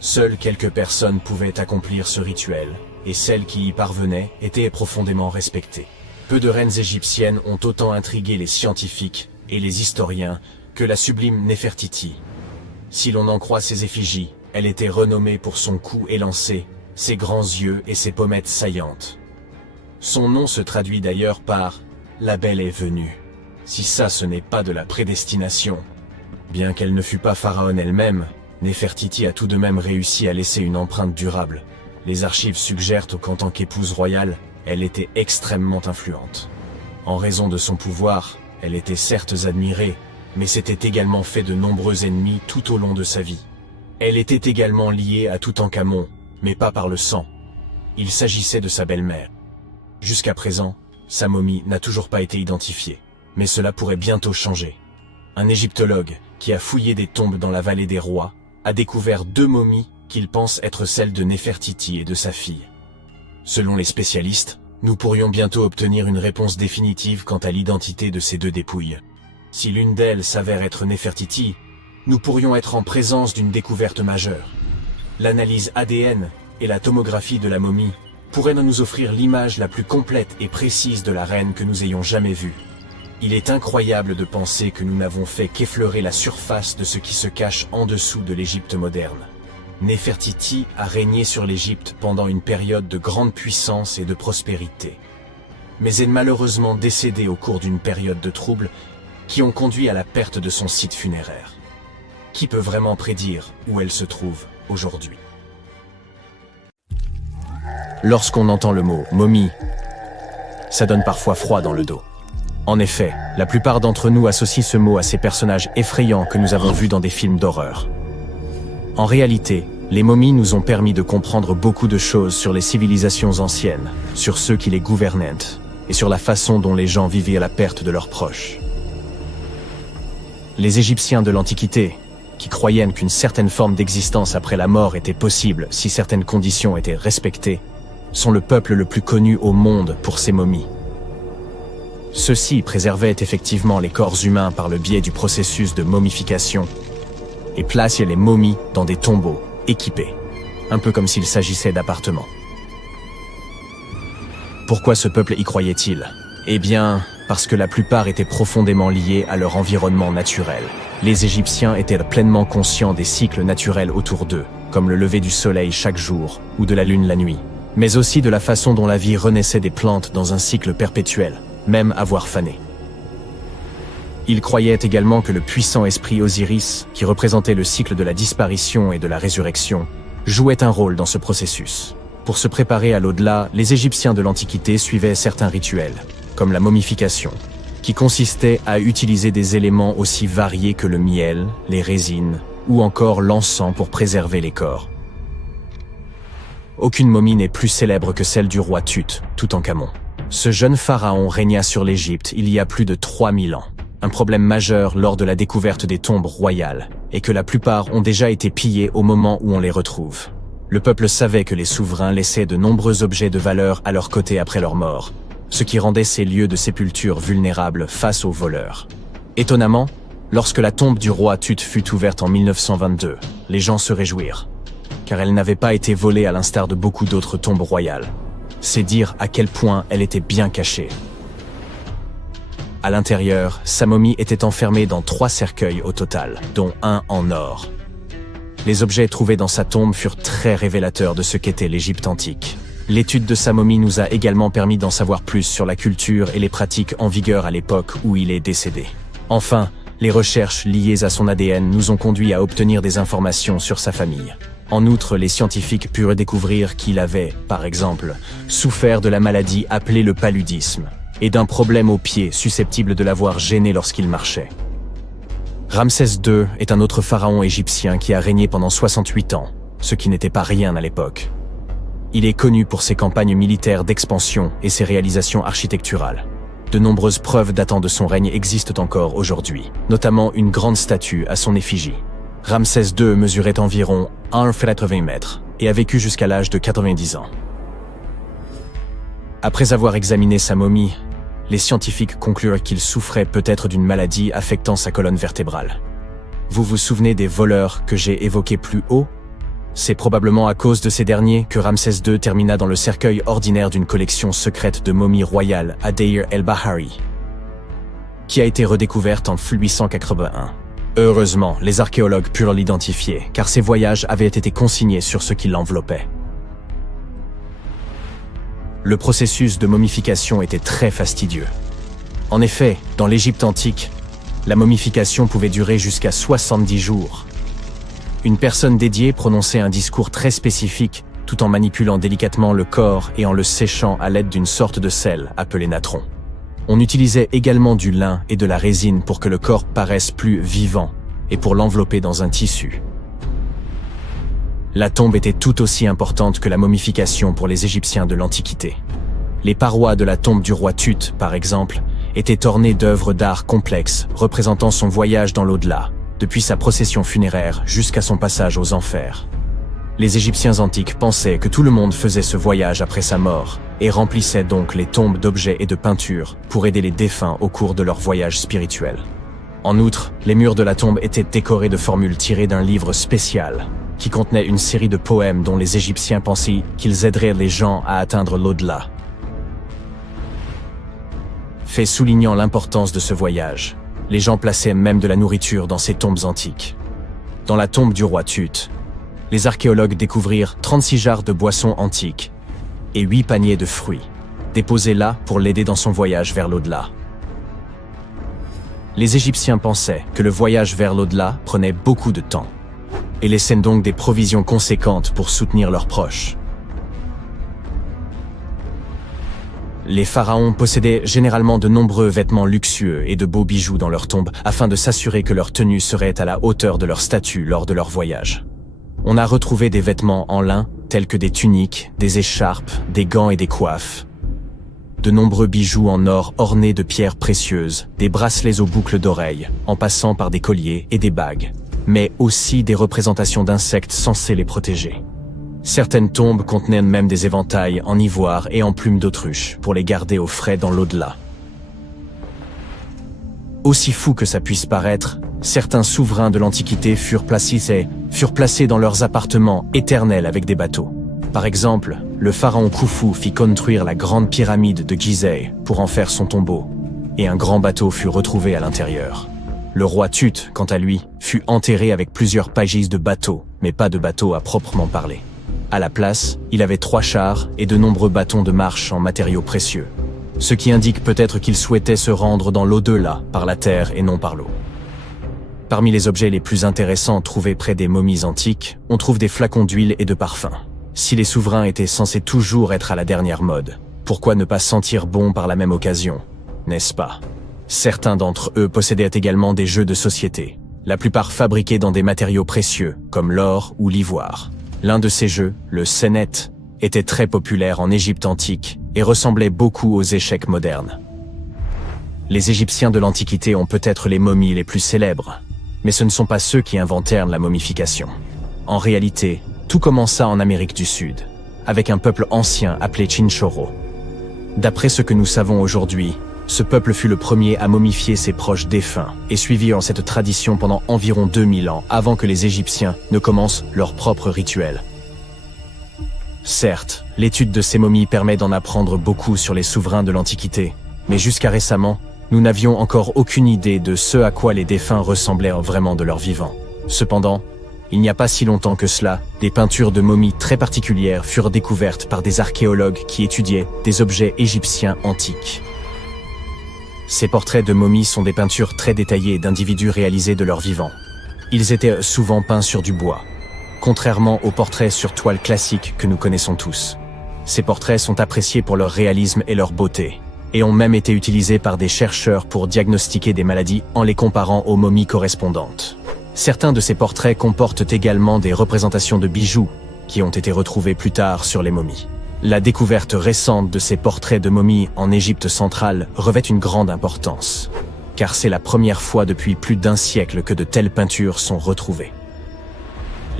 Seules quelques personnes pouvaient accomplir ce rituel, et celles qui y parvenaient étaient profondément respectées. Peu de reines égyptiennes ont autant intrigué les scientifiques et les historiens que la sublime Néfertiti. Si l'on en croit ses effigies, Elle était renommée pour son cou élancé, ses grands yeux et ses pommettes saillantes. Son nom se traduit d'ailleurs par « La Belle est venue ». Si ça ce n'est pas de la prédestination. Bien qu'elle ne fût pas pharaon elle-même, Néfertiti a tout de même réussi à laisser une empreinte durable. Les archives suggèrent qu'en tant qu'épouse royale, elle était extrêmement influente. En raison de son pouvoir, elle était certes admirée, mais s'était également fait de nombreux ennemis tout au long de sa vie. Elle était également liée à Toutankhamon, mais pas par le sang. Il s'agissait de sa belle-mère. Jusqu'à présent, sa momie n'a toujours pas été identifiée, mais cela pourrait bientôt changer. Un égyptologue, qui a fouillé des tombes dans la vallée des rois, a découvert 2 momies qu'il pense être celles de Néfertiti et de sa fille. Selon les spécialistes, nous pourrions bientôt obtenir une réponse définitive quant à l'identité de ces 2 dépouilles. Si l'une d'elles s'avère être Néfertiti, nous pourrions être en présence d'une découverte majeure. L'analyse ADN et la tomographie de la momie pourraient nous offrir l'image la plus complète et précise de la reine que nous ayons jamais vue. Il est incroyable de penser que nous n'avons fait qu'effleurer la surface de ce qui se cache en dessous de l'Égypte moderne. Néfertiti a régné sur l'Égypte pendant une période de grande puissance et de prospérité. Mais est malheureusement décédée au cours d'une période de troubles qui ont conduit à la perte de son site funéraire. Qui peut vraiment prédire où elle se trouve aujourd'hui? Lorsqu'on entend le mot « momie », ça donne parfois froid dans le dos. En effet, la plupart d'entre nous associent ce mot à ces personnages effrayants que nous avons vus dans des films d'horreur. En réalité, les momies nous ont permis de comprendre beaucoup de choses sur les civilisations anciennes, sur ceux qui les gouvernaient, et sur la façon dont les gens vivaient à la perte de leurs proches. Les Égyptiens de l'Antiquité, qui croyaient qu'une certaine forme d'existence après la mort était possible si certaines conditions étaient respectées, sont le peuple le plus connu au monde pour ses momies. Ceux-ci préservaient effectivement les corps humains par le biais du processus de momification et plaçaient les momies dans des tombeaux équipés, un peu comme s'il s'agissait d'appartements. Pourquoi ce peuple y croyait-il? Eh bien, parce que la plupart étaient profondément liés à leur environnement naturel. Les Égyptiens étaient pleinement conscients des cycles naturels autour d'eux, comme le lever du soleil chaque jour ou de la lune la nuit, mais aussi de la façon dont la vie renaissait des plantes dans un cycle perpétuel, même à voir faner. Ils croyaient également que le puissant esprit Osiris, qui représentait le cycle de la disparition et de la résurrection, jouait un rôle dans ce processus. Pour se préparer à l'au-delà, les Égyptiens de l'Antiquité suivaient certains rituels, comme la momification, qui consistait à utiliser des éléments aussi variés que le miel, les résines ou encore l'encens pour préserver les corps. Aucune momie n'est plus célèbre que celle du roi Tut, Toutankhamon. Ce jeune pharaon régna sur l'Égypte il y a plus de 3000 ans. Un problème majeur lors de la découverte des tombes royales est que la plupart ont déjà été pillées au moment où on les retrouve. Le peuple savait que les souverains laissaient de nombreux objets de valeur à leur côté après leur mort, ce qui rendait ces lieux de sépulture vulnérables face aux voleurs. Étonnamment, lorsque la tombe du roi Tut fut ouverte en 1922, les gens se réjouirent, car elle n'avait pas été volée à l'instar de beaucoup d'autres tombes royales. C'est dire à quel point elle était bien cachée. À l'intérieur, sa momie était enfermée dans 3 cercueils au total, dont un en or. Les objets trouvés dans sa tombe furent très révélateurs de ce qu'était l'Égypte antique. L'étude de sa momie nous a également permis d'en savoir plus sur la culture et les pratiques en vigueur à l'époque où il est décédé. Enfin, les recherches liées à son ADN nous ont conduit à obtenir des informations sur sa famille. En outre, les scientifiques purent découvrir qu'il avait, par exemple, souffert de la maladie appelée le paludisme et d'un problème au pied susceptible de l'avoir gêné lorsqu'il marchait. Ramsès II est un autre pharaon égyptien qui a régné pendant 68 ans, ce qui n'était pas rien à l'époque. Il est connu pour ses campagnes militaires d'expansion et ses réalisations architecturales. De nombreuses preuves datant de son règne existent encore aujourd'hui, notamment une grande statue à son effigie. Ramsès II mesurait environ 1,80 m et a vécu jusqu'à l'âge de 90 ans. Après avoir examiné sa momie, les scientifiques conclurent qu'il souffrait peut-être d'une maladie affectant sa colonne vertébrale. Vous vous souvenez des voleurs que j'ai évoqués plus haut? C'est probablement à cause de ces derniers que Ramsès II termina dans le cercueil ordinaire d'une collection secrète de momies royales à Deir el-Bahari, qui a été redécouverte en 1881. Heureusement, les archéologues purent l'identifier, car ses voyages avaient été consignés sur ce qui l'enveloppait. Le processus de momification était très fastidieux. En effet, dans l'Égypte antique, la momification pouvait durer jusqu'à 70 jours. Une personne dédiée prononçait un discours très spécifique, tout en manipulant délicatement le corps et en le séchant à l'aide d'une sorte de sel appelé natron. On utilisait également du lin et de la résine pour que le corps paraisse plus vivant et pour l'envelopper dans un tissu. La tombe était tout aussi importante que la momification pour les Égyptiens de l'Antiquité. Les parois de la tombe du roi Tut, par exemple, étaient ornées d'œuvres d'art complexes représentant son voyage dans l'au-delà, depuis sa procession funéraire jusqu'à son passage aux enfers. Les Égyptiens antiques pensaient que tout le monde faisait ce voyage après sa mort et remplissaient donc les tombes d'objets et de peintures pour aider les défunts au cours de leur voyage spirituel. En outre, les murs de la tombe étaient décorés de formules tirées d'un livre spécial qui contenait une série de poèmes dont les Égyptiens pensaient qu'ils aideraient les gens à atteindre l'au-delà. Fait soulignant l'importance de ce voyage, les gens plaçaient même de la nourriture dans ces tombes antiques. Dans la tombe du roi Tut, les archéologues découvrirent 36 jarres de boissons antiques et 8 paniers de fruits, déposés là pour l'aider dans son voyage vers l'au-delà. Les Égyptiens pensaient que le voyage vers l'au-delà prenait beaucoup de temps et laissaient donc des provisions conséquentes pour soutenir leurs proches. Les pharaons possédaient généralement de nombreux vêtements luxueux et de beaux bijoux dans leurs tombes afin de s'assurer que leur tenue serait à la hauteur de leur statut lors de leur voyage. On a retrouvé des vêtements en lin, tels que des tuniques, des écharpes, des gants et des coiffes. De nombreux bijoux en or ornés de pierres précieuses, des bracelets aux boucles d'oreilles, en passant par des colliers et des bagues, mais aussi des représentations d'insectes censés les protéger. Certaines tombes contenaient même des éventails en ivoire et en plumes d'autruche pour les garder au frais dans l'au-delà. Aussi fou que ça puisse paraître, certains souverains de l'Antiquité furent placés dans leurs appartements éternels avec des bateaux. Par exemple, le pharaon Khufu fit construire la grande pyramide de Gizeh pour en faire son tombeau, et un grand bateau fut retrouvé à l'intérieur. Le roi Tut, quant à lui, fut enterré avec plusieurs pages de bateaux, mais pas de bateau à proprement parler. À la place, il avait 3 chars et de nombreux bâtons de marche en matériaux précieux, ce qui indique peut-être qu'il souhaitait se rendre dans l'au-delà par la terre et non par l'eau. Parmi les objets les plus intéressants trouvés près des momies antiques, on trouve des flacons d'huile et de parfums. Si les souverains étaient censés toujours être à la dernière mode, pourquoi ne pas sentir bon par la même occasion, n'est-ce pas? Certains d'entre eux possédaient également des jeux de société, la plupart fabriqués dans des matériaux précieux, comme l'or ou l'ivoire. L'un de ces jeux, le Senet, était très populaire en Égypte antique et ressemblait beaucoup aux échecs modernes. Les Égyptiens de l'Antiquité ont peut-être les momies les plus célèbres, mais ce ne sont pas ceux qui inventèrent la momification. En réalité, tout commença en Amérique du Sud, avec un peuple ancien appelé Chinchorro. D'après ce que nous savons aujourd'hui, ce peuple fut le premier à momifier ses proches défunts et suivit cette tradition pendant environ 2000 ans avant que les Égyptiens ne commencent leur propre rituel. Certes, l'étude de ces momies permet d'en apprendre beaucoup sur les souverains de l'Antiquité, mais jusqu'à récemment, nous n'avions encore aucune idée de ce à quoi les défunts ressemblaient vraiment de leur vivant. Cependant, il n'y a pas si longtemps que cela, des peintures de momies très particulières furent découvertes par des archéologues qui étudiaient des objets égyptiens antiques. Ces portraits de momies sont des peintures très détaillées d'individus réalisés de leur vivant. Ils étaient souvent peints sur du bois, contrairement aux portraits sur toile classiques que nous connaissons tous. Ces portraits sont appréciés pour leur réalisme et leur beauté, et ont même été utilisés par des chercheurs pour diagnostiquer des maladies en les comparant aux momies correspondantes. Certains de ces portraits comportent également des représentations de bijoux qui ont été retrouvés plus tard sur les momies. La découverte récente de ces portraits de momies en Égypte centrale revêt une grande importance, car c'est la première fois depuis plus d'1 siècle que de telles peintures sont retrouvées.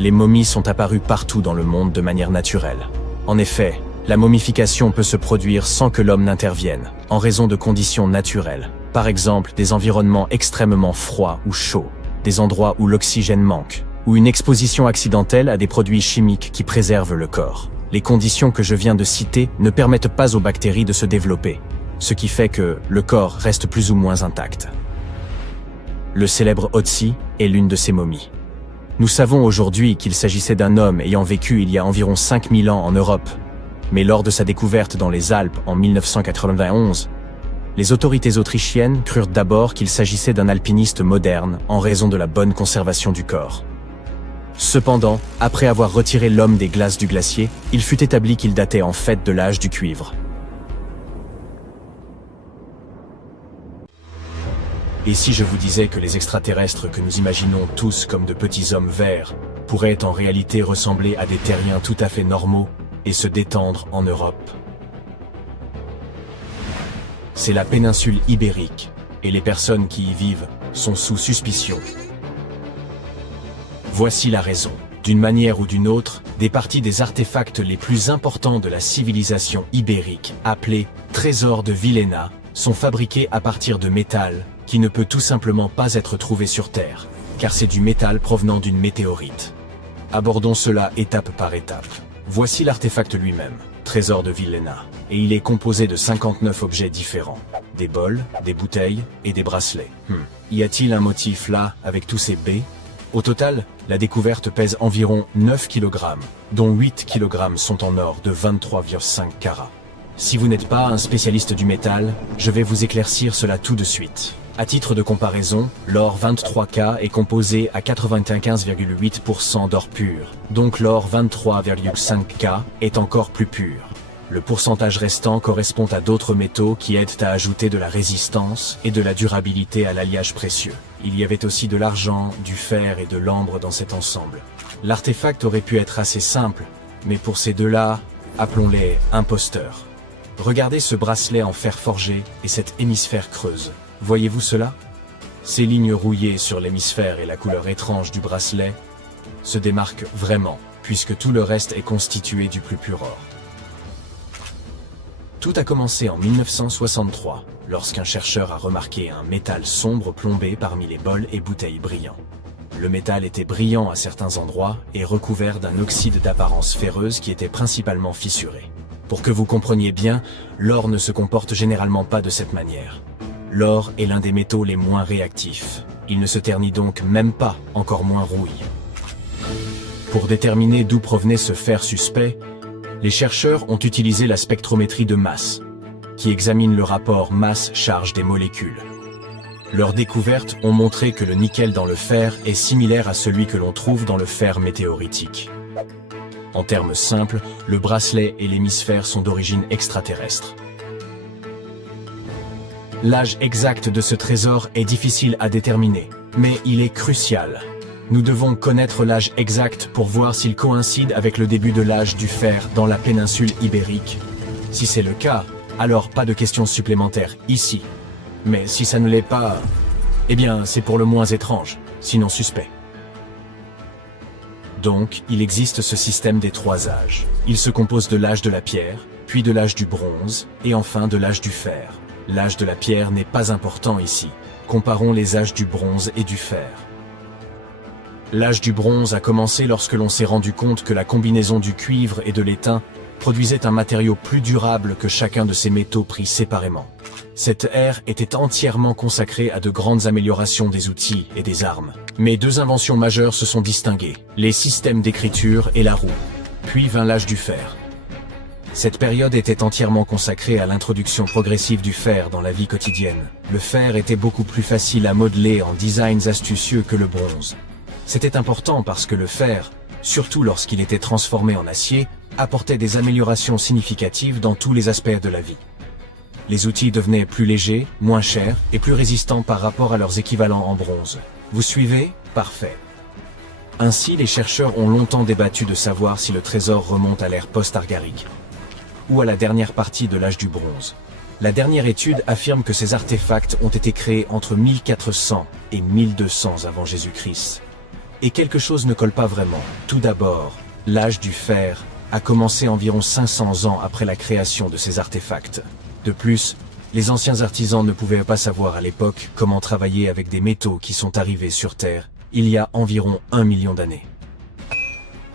Les momies sont apparues partout dans le monde de manière naturelle. En effet, la momification peut se produire sans que l'homme n'intervienne, en raison de conditions naturelles. Par exemple, des environnements extrêmement froids ou chauds, des endroits où l'oxygène manque, ou une exposition accidentelle à des produits chimiques qui préservent le corps. Les conditions que je viens de citer ne permettent pas aux bactéries de se développer, ce qui fait que le corps reste plus ou moins intact. Le célèbre Otzi est l'une de ces momies. Nous savons aujourd'hui qu'il s'agissait d'un homme ayant vécu il y a environ 5000 ans en Europe. Mais lors de sa découverte dans les Alpes en 1991, les autorités autrichiennes crurent d'abord qu'il s'agissait d'un alpiniste moderne en raison de la bonne conservation du corps. Cependant, après avoir retiré l'homme des glaces du glacier, il fut établi qu'il datait en fait de l'âge du cuivre. Et si je vous disais que les extraterrestres que nous imaginons tous comme de petits hommes verts pourraient en réalité ressembler à des terriens tout à fait normaux et se détendre en Europe? C'est la péninsule ibérique, et les personnes qui y vivent sont sous suspicion. Voici la raison. D'une manière ou d'une autre, des parties des artefacts les plus importants de la civilisation ibérique, appelés trésors de Villena, sont fabriqués à partir de métal, qui ne peut tout simplement pas être trouvé sur Terre, car c'est du métal provenant d'une météorite. Abordons cela étape par étape. Voici l'artefact lui-même, trésor de Villena, et il est composé de 59 objets différents. Des bols, des bouteilles et des bracelets. Y a-t-il un motif là, avec tous ces baies? Au total, la découverte pèse environ 9 kg, dont 8 kg sont en or de 23,5 carats. Si vous n'êtes pas un spécialiste du métal, je vais vous éclaircir cela tout de suite. À titre de comparaison, l'or 23K est composé à 95,8% d'or pur, donc l'or 23,5K est encore plus pur. Le pourcentage restant correspond à d'autres métaux qui aident à ajouter de la résistance et de la durabilité à l'alliage précieux. Il y avait aussi de l'argent, du fer et de l'ambre dans cet ensemble. L'artefact aurait pu être assez simple, mais pour ces deux-là, appelons-les imposteurs. Regardez ce bracelet en fer forgé et cette hémisphère creuse. Voyez-vous cela? Ces lignes rouillées sur l'hémisphère et la couleur étrange du bracelet se démarquent vraiment, puisque tout le reste est constitué du plus pur or. Tout a commencé en 1963, lorsqu'un chercheur a remarqué un métal sombre plombé parmi les bols et bouteilles brillants. Le métal était brillant à certains endroits et recouvert d'un oxyde d'apparence ferreuse qui était principalement fissuré. Pour que vous compreniez bien, l'or ne se comporte généralement pas de cette manière. L'or est l'un des métaux les moins réactifs. Il ne se ternit donc même pas, encore moins rouille. Pour déterminer d'où provenait ce fer suspect, les chercheurs ont utilisé la spectrométrie de masse, qui examine le rapport masse-charge des molécules. Leurs découvertes ont montré que le nickel dans le fer est similaire à celui que l'on trouve dans le fer météoritique. En termes simples, le bracelet et l'hémisphère sont d'origine extraterrestre. L'âge exact de ce trésor est difficile à déterminer, mais il est crucial. Nous devons connaître l'âge exact pour voir s'il coïncide avec le début de l'âge du fer dans la péninsule ibérique. Si c'est le cas, alors pas de questions supplémentaires ici. Mais si ça ne l'est pas, eh bien c'est pour le moins étrange, sinon suspect. Donc, il existe ce système des 3 âges. Il se compose de l'âge de la pierre, puis de l'âge du bronze, et enfin de l'âge du fer. L'âge de la pierre n'est pas important ici. Comparons les âges du bronze et du fer. L'âge du bronze a commencé lorsque l'on s'est rendu compte que la combinaison du cuivre et de l'étain produisait un matériau plus durable que chacun de ces métaux pris séparément. Cette ère était entièrement consacrée à de grandes améliorations des outils et des armes. Mais 2 inventions majeures se sont distinguées, les systèmes d'écriture et la roue. Puis vint l'âge du fer. Cette période était entièrement consacrée à l'introduction progressive du fer dans la vie quotidienne. Le fer était beaucoup plus facile à modeler en designs astucieux que le bronze. C'était important parce que le fer, surtout lorsqu'il était transformé en acier, apportait des améliorations significatives dans tous les aspects de la vie. Les outils devenaient plus légers, moins chers et plus résistants par rapport à leurs équivalents en bronze. Vous suivez? Parfait. Ainsi, les chercheurs ont longtemps débattu de savoir si le trésor remonte à l'ère post-argarique ou à la dernière partie de l'âge du bronze. La dernière étude affirme que ces artefacts ont été créés entre 1400 et 1200 avant Jésus-Christ. Et quelque chose ne colle pas vraiment. Tout d'abord, l'âge du fer a commencé environ 500 ans après la création de ces artefacts. De plus, les anciens artisans ne pouvaient pas savoir à l'époque comment travailler avec des métaux qui sont arrivés sur Terre il y a environ 1 million d'années.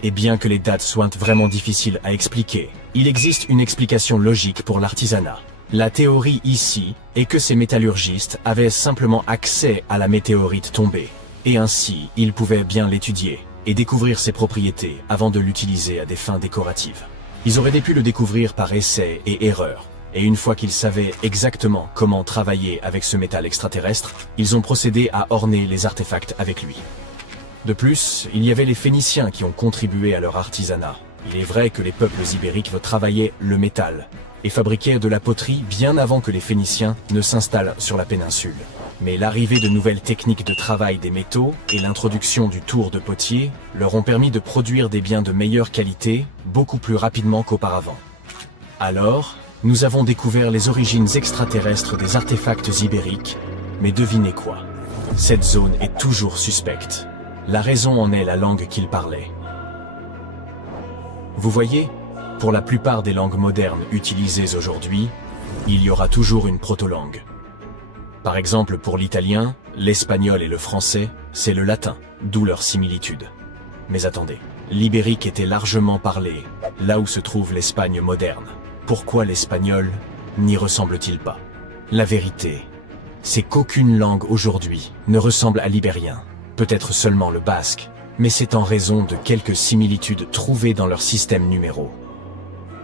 Et bien que les dates soient vraiment difficiles à expliquer, il existe une explication logique pour l'artisanat. La théorie ici est que ces métallurgistes avaient simplement accès à la météorite tombée, et ainsi ils pouvaient bien l'étudier et découvrir ses propriétés avant de l'utiliser à des fins décoratives. Ils auraient pu le découvrir par essai et erreur, et une fois qu'ils savaient exactement comment travailler avec ce métal extraterrestre, ils ont procédé à orner les artefacts avec lui. De plus, il y avait les Phéniciens qui ont contribué à leur artisanat. Il est vrai que les peuples ibériques travaillaient le métal et fabriquaient de la poterie bien avant que les Phéniciens ne s'installent sur la péninsule. Mais l'arrivée de nouvelles techniques de travail des métaux et l'introduction du tour de potier leur ont permis de produire des biens de meilleure qualité beaucoup plus rapidement qu'auparavant. Alors, nous avons découvert les origines extraterrestres des artefacts ibériques, mais devinez quoi? Cette zone est toujours suspecte. La raison en est la langue qu'ils parlaient. Vous voyez, pour la plupart des langues modernes utilisées aujourd'hui, il y aura toujours une proto-langue. Par exemple, pour l'italien, l'espagnol et le français, c'est le latin, d'où leur similitude. Mais attendez, l'ibérique était largement parlé, là où se trouve l'Espagne moderne. Pourquoi l'espagnol n'y ressemble-t-il pas? La vérité, c'est qu'aucune langue aujourd'hui ne ressemble à l'ibérien. Peut-être seulement le basque, mais c'est en raison de quelques similitudes trouvées dans leur système numéro.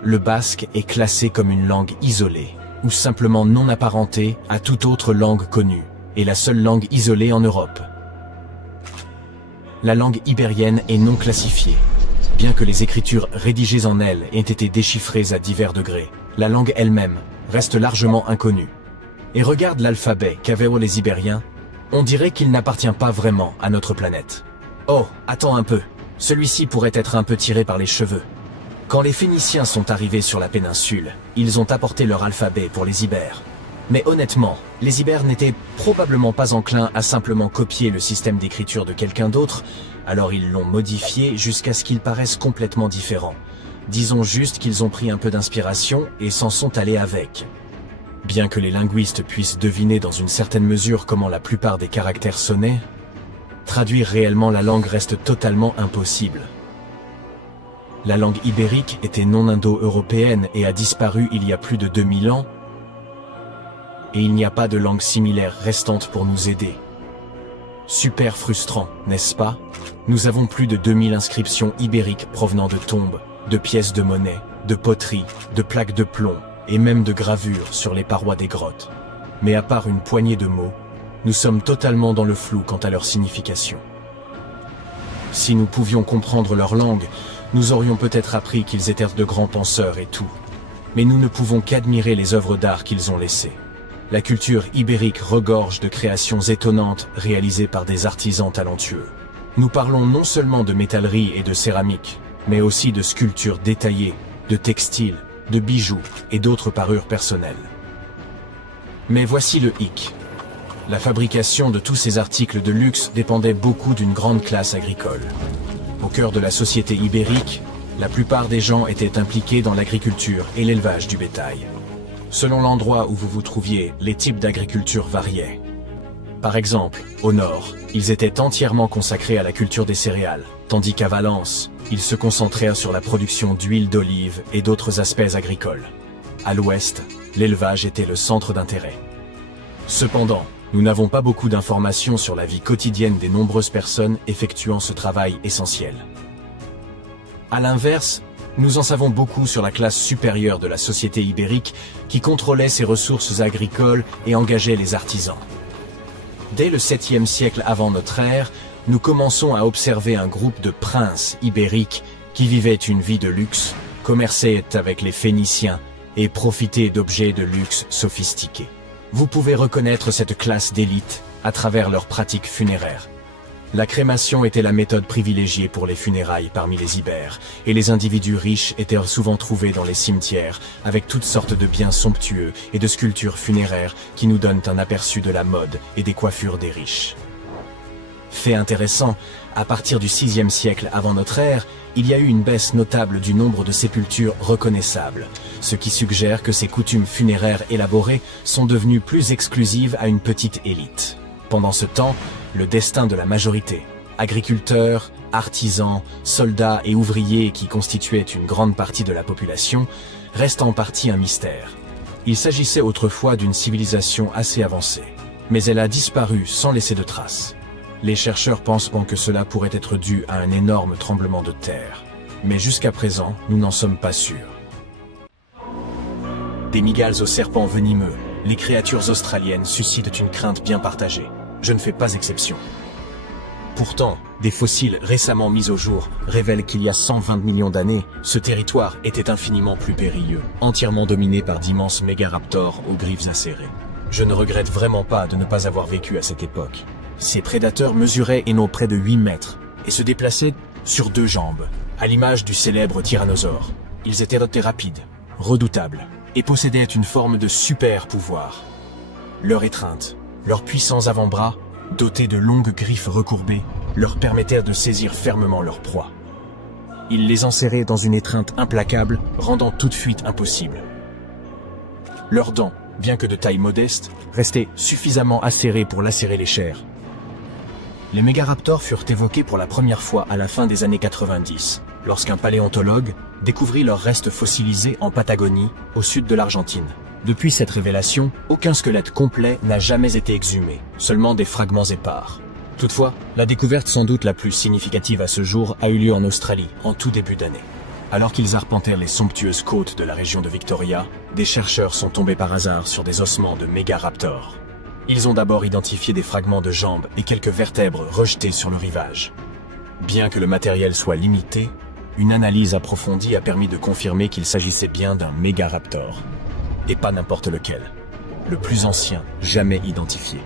Le basque est classé comme une langue isolée, ou simplement non apparentée à toute autre langue connue, et la seule langue isolée en Europe. La langue ibérienne est non classifiée. Bien que les écritures rédigées en elle aient été déchiffrées à divers degrés, la langue elle-même reste largement inconnue. Et regarde l'alphabet qu'avaient les Ibériens, on dirait qu'il n'appartient pas vraiment à notre planète. Oh, attends un peu, celui-ci pourrait être un peu tiré par les cheveux. Quand les Phéniciens sont arrivés sur la péninsule, ils ont apporté leur alphabet pour les Ibères. Mais honnêtement, les Ibères n'étaient probablement pas enclins à simplement copier le système d'écriture de quelqu'un d'autre, alors ils l'ont modifié jusqu'à ce qu'il paraisse complètement différent. Disons juste qu'ils ont pris un peu d'inspiration et s'en sont allés avec. Bien que les linguistes puissent deviner dans une certaine mesure comment la plupart des caractères sonnaient, traduire réellement la langue reste totalement impossible. La langue ibérique était non indo-européenne et a disparu il y a plus de 2000 ans, et il n'y a pas de langue similaire restante pour nous aider. Super frustrant, n'est-ce pas? Nous avons plus de 2000 inscriptions ibériques provenant de tombes, de pièces de monnaie, de poteries, de plaques de plomb, et même de gravures sur les parois des grottes. Mais à part une poignée de mots, nous sommes totalement dans le flou quant à leur signification. Si nous pouvions comprendre leur langue, nous aurions peut-être appris qu'ils étaient de grands penseurs et tout. Mais nous ne pouvons qu'admirer les œuvres d'art qu'ils ont laissées. La culture ibérique regorge de créations étonnantes réalisées par des artisans talentueux. Nous parlons non seulement de métallerie et de céramique, mais aussi de sculptures détaillées, de textiles, de bijoux et d'autres parures personnelles. Mais voici le hic. La fabrication de tous ces articles de luxe dépendait beaucoup d'une grande classe agricole. Au cœur de la société ibérique, la plupart des gens étaient impliqués dans l'agriculture et l'élevage du bétail. Selon l'endroit où vous vous trouviez, les types d'agriculture variaient. Par exemple, au nord, ils étaient entièrement consacrés à la culture des céréales, tandis qu'à Valence, ils se concentrèrent sur la production d'huile d'olive et d'autres aspects agricoles. À l'ouest, l'élevage était le centre d'intérêt. Cependant, nous n'avons pas beaucoup d'informations sur la vie quotidienne des nombreuses personnes effectuant ce travail essentiel. À l'inverse, nous en savons beaucoup sur la classe supérieure de la société ibérique qui contrôlait ses ressources agricoles et engageait les artisans. Dès le 7e siècle avant notre ère, nous commençons à observer un groupe de princes ibériques qui vivaient une vie de luxe, commerçaient avec les Phéniciens et profitaient d'objets de luxe sophistiqués. Vous pouvez reconnaître cette classe d'élite à travers leurs pratiques funéraires. La crémation était la méthode privilégiée pour les funérailles parmi les Ibères, et les individus riches étaient souvent trouvés dans les cimetières, avec toutes sortes de biens somptueux et de sculptures funéraires qui nous donnent un aperçu de la mode et des coiffures des riches. Fait intéressant, à partir du 6e siècle avant notre ère, il y a eu une baisse notable du nombre de sépultures reconnaissables, ce qui suggère que ces coutumes funéraires élaborées sont devenues plus exclusives à une petite élite. Pendant ce temps, le destin de la majorité, agriculteurs, artisans, soldats et ouvriers qui constituaient une grande partie de la population, reste en partie un mystère. Il s'agissait autrefois d'une civilisation assez avancée. Mais elle a disparu sans laisser de traces. Les chercheurs pensent que cela pourrait être dû à un énorme tremblement de terre. Mais jusqu'à présent, nous n'en sommes pas sûrs. Des mygales aux serpents venimeux, les créatures australiennes suscitent une crainte bien partagée. Je ne fais pas exception. Pourtant, des fossiles récemment mis au jour révèlent qu'il y a 120 millions d'années, ce territoire était infiniment plus périlleux, entièrement dominé par d'immenses mégaraptors aux griffes acérées. Je ne regrette vraiment pas de ne pas avoir vécu à cette époque. Ces prédateurs mesuraient et non près de 8 mètres, et se déplaçaient sur 2 jambes, à l'image du célèbre tyrannosaure. Ils étaient dotés rapides, redoutables, et possédaient une forme de super pouvoir. Leur étreinte, leurs puissants avant-bras, dotés de longues griffes recourbées, leur permettèrent de saisir fermement leur proie. Ils les enserraient dans une étreinte implacable, rendant toute fuite impossible. Leurs dents, bien que de taille modeste, restaient suffisamment acérées pour lacérer les chairs. Les mégaraptors furent évoqués pour la première fois à la fin des années 90, lorsqu'un paléontologue découvrit leurs restes fossilisés en Patagonie, au sud de l'Argentine. Depuis cette révélation, aucun squelette complet n'a jamais été exhumé, seulement des fragments épars. Toutefois, la découverte sans doute la plus significative à ce jour a eu lieu en Australie, en tout début d'année. Alors qu'ils arpentèrent les somptueuses côtes de la région de Victoria, des chercheurs sont tombés par hasard sur des ossements de mégaraptors. Ils ont d'abord identifié des fragments de jambes et quelques vertèbres rejetées sur le rivage. Bien que le matériel soit limité, une analyse approfondie a permis de confirmer qu'il s'agissait bien d'un mégaraptor. Et pas n'importe lequel. Le plus ancien jamais identifié.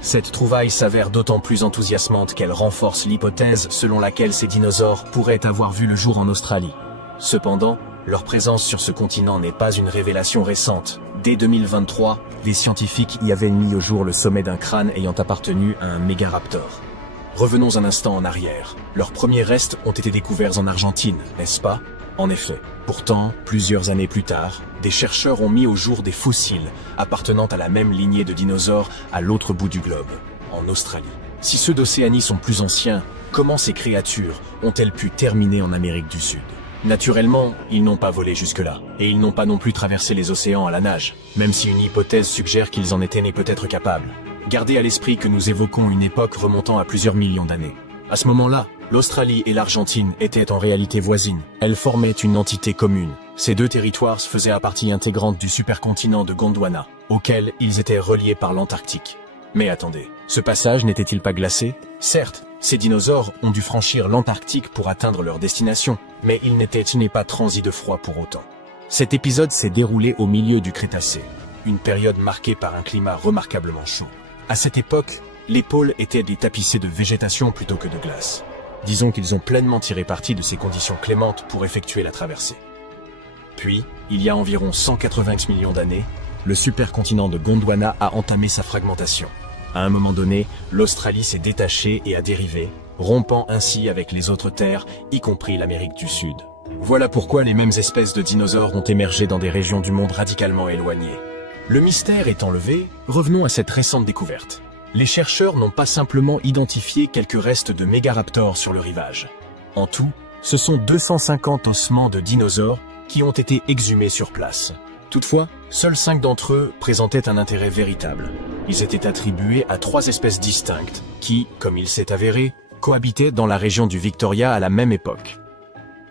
Cette trouvaille s'avère d'autant plus enthousiasmante qu'elle renforce l'hypothèse selon laquelle ces dinosaures pourraient avoir vu le jour en Australie. Cependant, leur présence sur ce continent n'est pas une révélation récente. Dès 2023, les scientifiques y avaient mis au jour le sommet d'un crâne ayant appartenu à un mégaraptor. Revenons un instant en arrière. Leurs premiers restes ont été découverts en Argentine, n'est-ce pas? En effet. Pourtant, plusieurs années plus tard, des chercheurs ont mis au jour des fossiles appartenant à la même lignée de dinosaures à l'autre bout du globe, en Australie. Si ceux d'Océanie sont plus anciens, comment ces créatures ont-elles pu terminer en Amérique du Sud? Naturellement, ils n'ont pas volé jusque-là, et ils n'ont pas non plus traversé les océans à la nage, même si une hypothèse suggère qu'ils en étaient nés peut-être capables. Gardez à l'esprit que nous évoquons une époque remontant à plusieurs millions d'années. À ce moment-là, l'Australie et l'Argentine étaient en réalité voisines. Elles formaient une entité commune. Ces deux territoires faisaient partie intégrante du supercontinent de Gondwana, auquel ils étaient reliés par l'Antarctique. Mais attendez, ce passage n'était-il pas glacé? Certes, ces dinosaures ont dû franchir l'Antarctique pour atteindre leur destination, mais ils n'étaient pas transis de froid pour autant. Cet épisode s'est déroulé au milieu du Crétacé, une période marquée par un climat remarquablement chaud. À cette époque, les pôles étaient des tapissés de végétation plutôt que de glace. Disons qu'ils ont pleinement tiré parti de ces conditions clémentes pour effectuer la traversée. Puis, il y a environ 180 millions d'années, le supercontinent de Gondwana a entamé sa fragmentation. À un moment donné, l'Australie s'est détachée et a dérivé, rompant ainsi avec les autres terres, y compris l'Amérique du Sud. Voilà pourquoi les mêmes espèces de dinosaures ont émergé dans des régions du monde radicalement éloignées. Le mystère étant levé, revenons à cette récente découverte. Les chercheurs n'ont pas simplement identifié quelques restes de mégaraptors sur le rivage. En tout, ce sont 250 ossements de dinosaures qui ont été exhumés sur place. Toutefois, seuls 5 d'entre eux présentaient un intérêt véritable. Ils étaient attribués à 3 espèces distinctes qui, comme il s'est avéré, cohabitaient dans la région du Victoria à la même époque.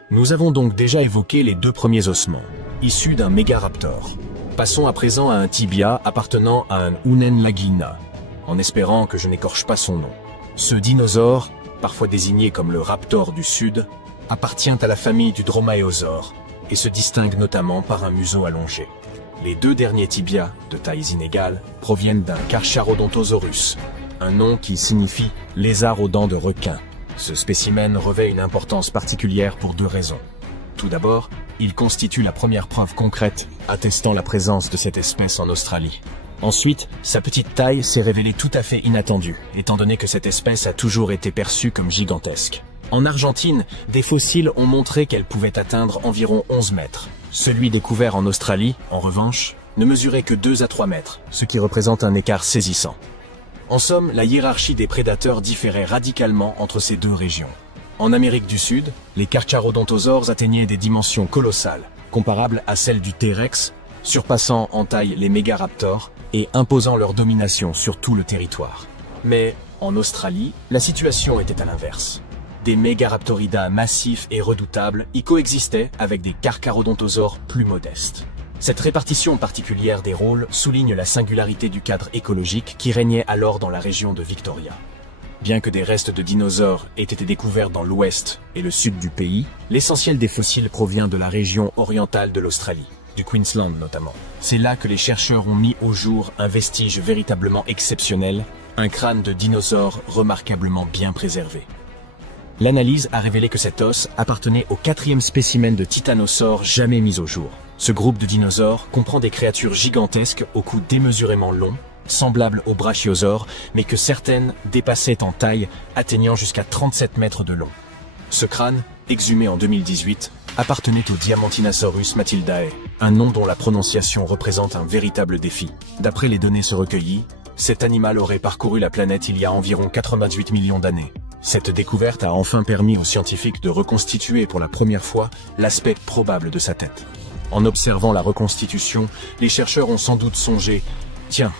Nous avons donc déjà évoqué les 2 premiers ossements, issus d'un mégaraptor. Passons à présent à un tibia appartenant à un Unenlagina, en espérant que je n'écorche pas son nom. Ce dinosaure, parfois désigné comme le raptor du Sud, appartient à la famille du dromaeosaure et se distingue notamment par un museau allongé. Les 2 derniers tibias, de tailles inégales, proviennent d'un Carcharodontosaurus, un nom qui signifie « lézard aux dents de requin ». Ce spécimen revêt une importance particulière pour 2 raisons. Tout d'abord, il constitue la première preuve concrète attestant la présence de cette espèce en Australie. Ensuite, sa petite taille s'est révélée tout à fait inattendue, étant donné que cette espèce a toujours été perçue comme gigantesque. En Argentine, des fossiles ont montré qu'elle pouvait atteindre environ 11 mètres. Celui découvert en Australie, en revanche, ne mesurait que 2 à 3 mètres, ce qui représente un écart saisissant. En somme, la hiérarchie des prédateurs différait radicalement entre ces 2 régions. En Amérique du Sud, les Carcharodontosaures atteignaient des dimensions colossales, comparables à celles du T-Rex, surpassant en taille les mégaraptors et imposant leur domination sur tout le territoire. Mais en Australie, la situation était à l'inverse. Des mégaraptoridas massifs et redoutables y coexistaient avec des carcharodontosaures plus modestes. Cette répartition particulière des rôles souligne la singularité du cadre écologique qui régnait alors dans la région de Victoria. Bien que des restes de dinosaures aient été découverts dans l'ouest et le sud du pays, l'essentiel des fossiles provient de la région orientale de l'Australie, du Queensland notamment. C'est là que les chercheurs ont mis au jour un vestige véritablement exceptionnel, un crâne de dinosaure remarquablement bien préservé. L'analyse a révélé que cet os appartenait au 4e spécimen de titanosaure jamais mis au jour. Ce groupe de dinosaures comprend des créatures gigantesques au cou démesurément long, semblables aux brachiosaures, mais que certaines dépassaient en taille, atteignant jusqu'à 37 mètres de long. Ce crâne, exhumé en 2018, appartenait au Diamantinosaurus matildae, un nom dont la prononciation représente un véritable défi. D'après les données recueillies, cet animal aurait parcouru la planète il y a environ 88 millions d'années. Cette découverte a enfin permis aux scientifiques de reconstituer pour la première fois l'aspect probable de sa tête. En observant la reconstitution, les chercheurs ont sans doute songé « Tiens,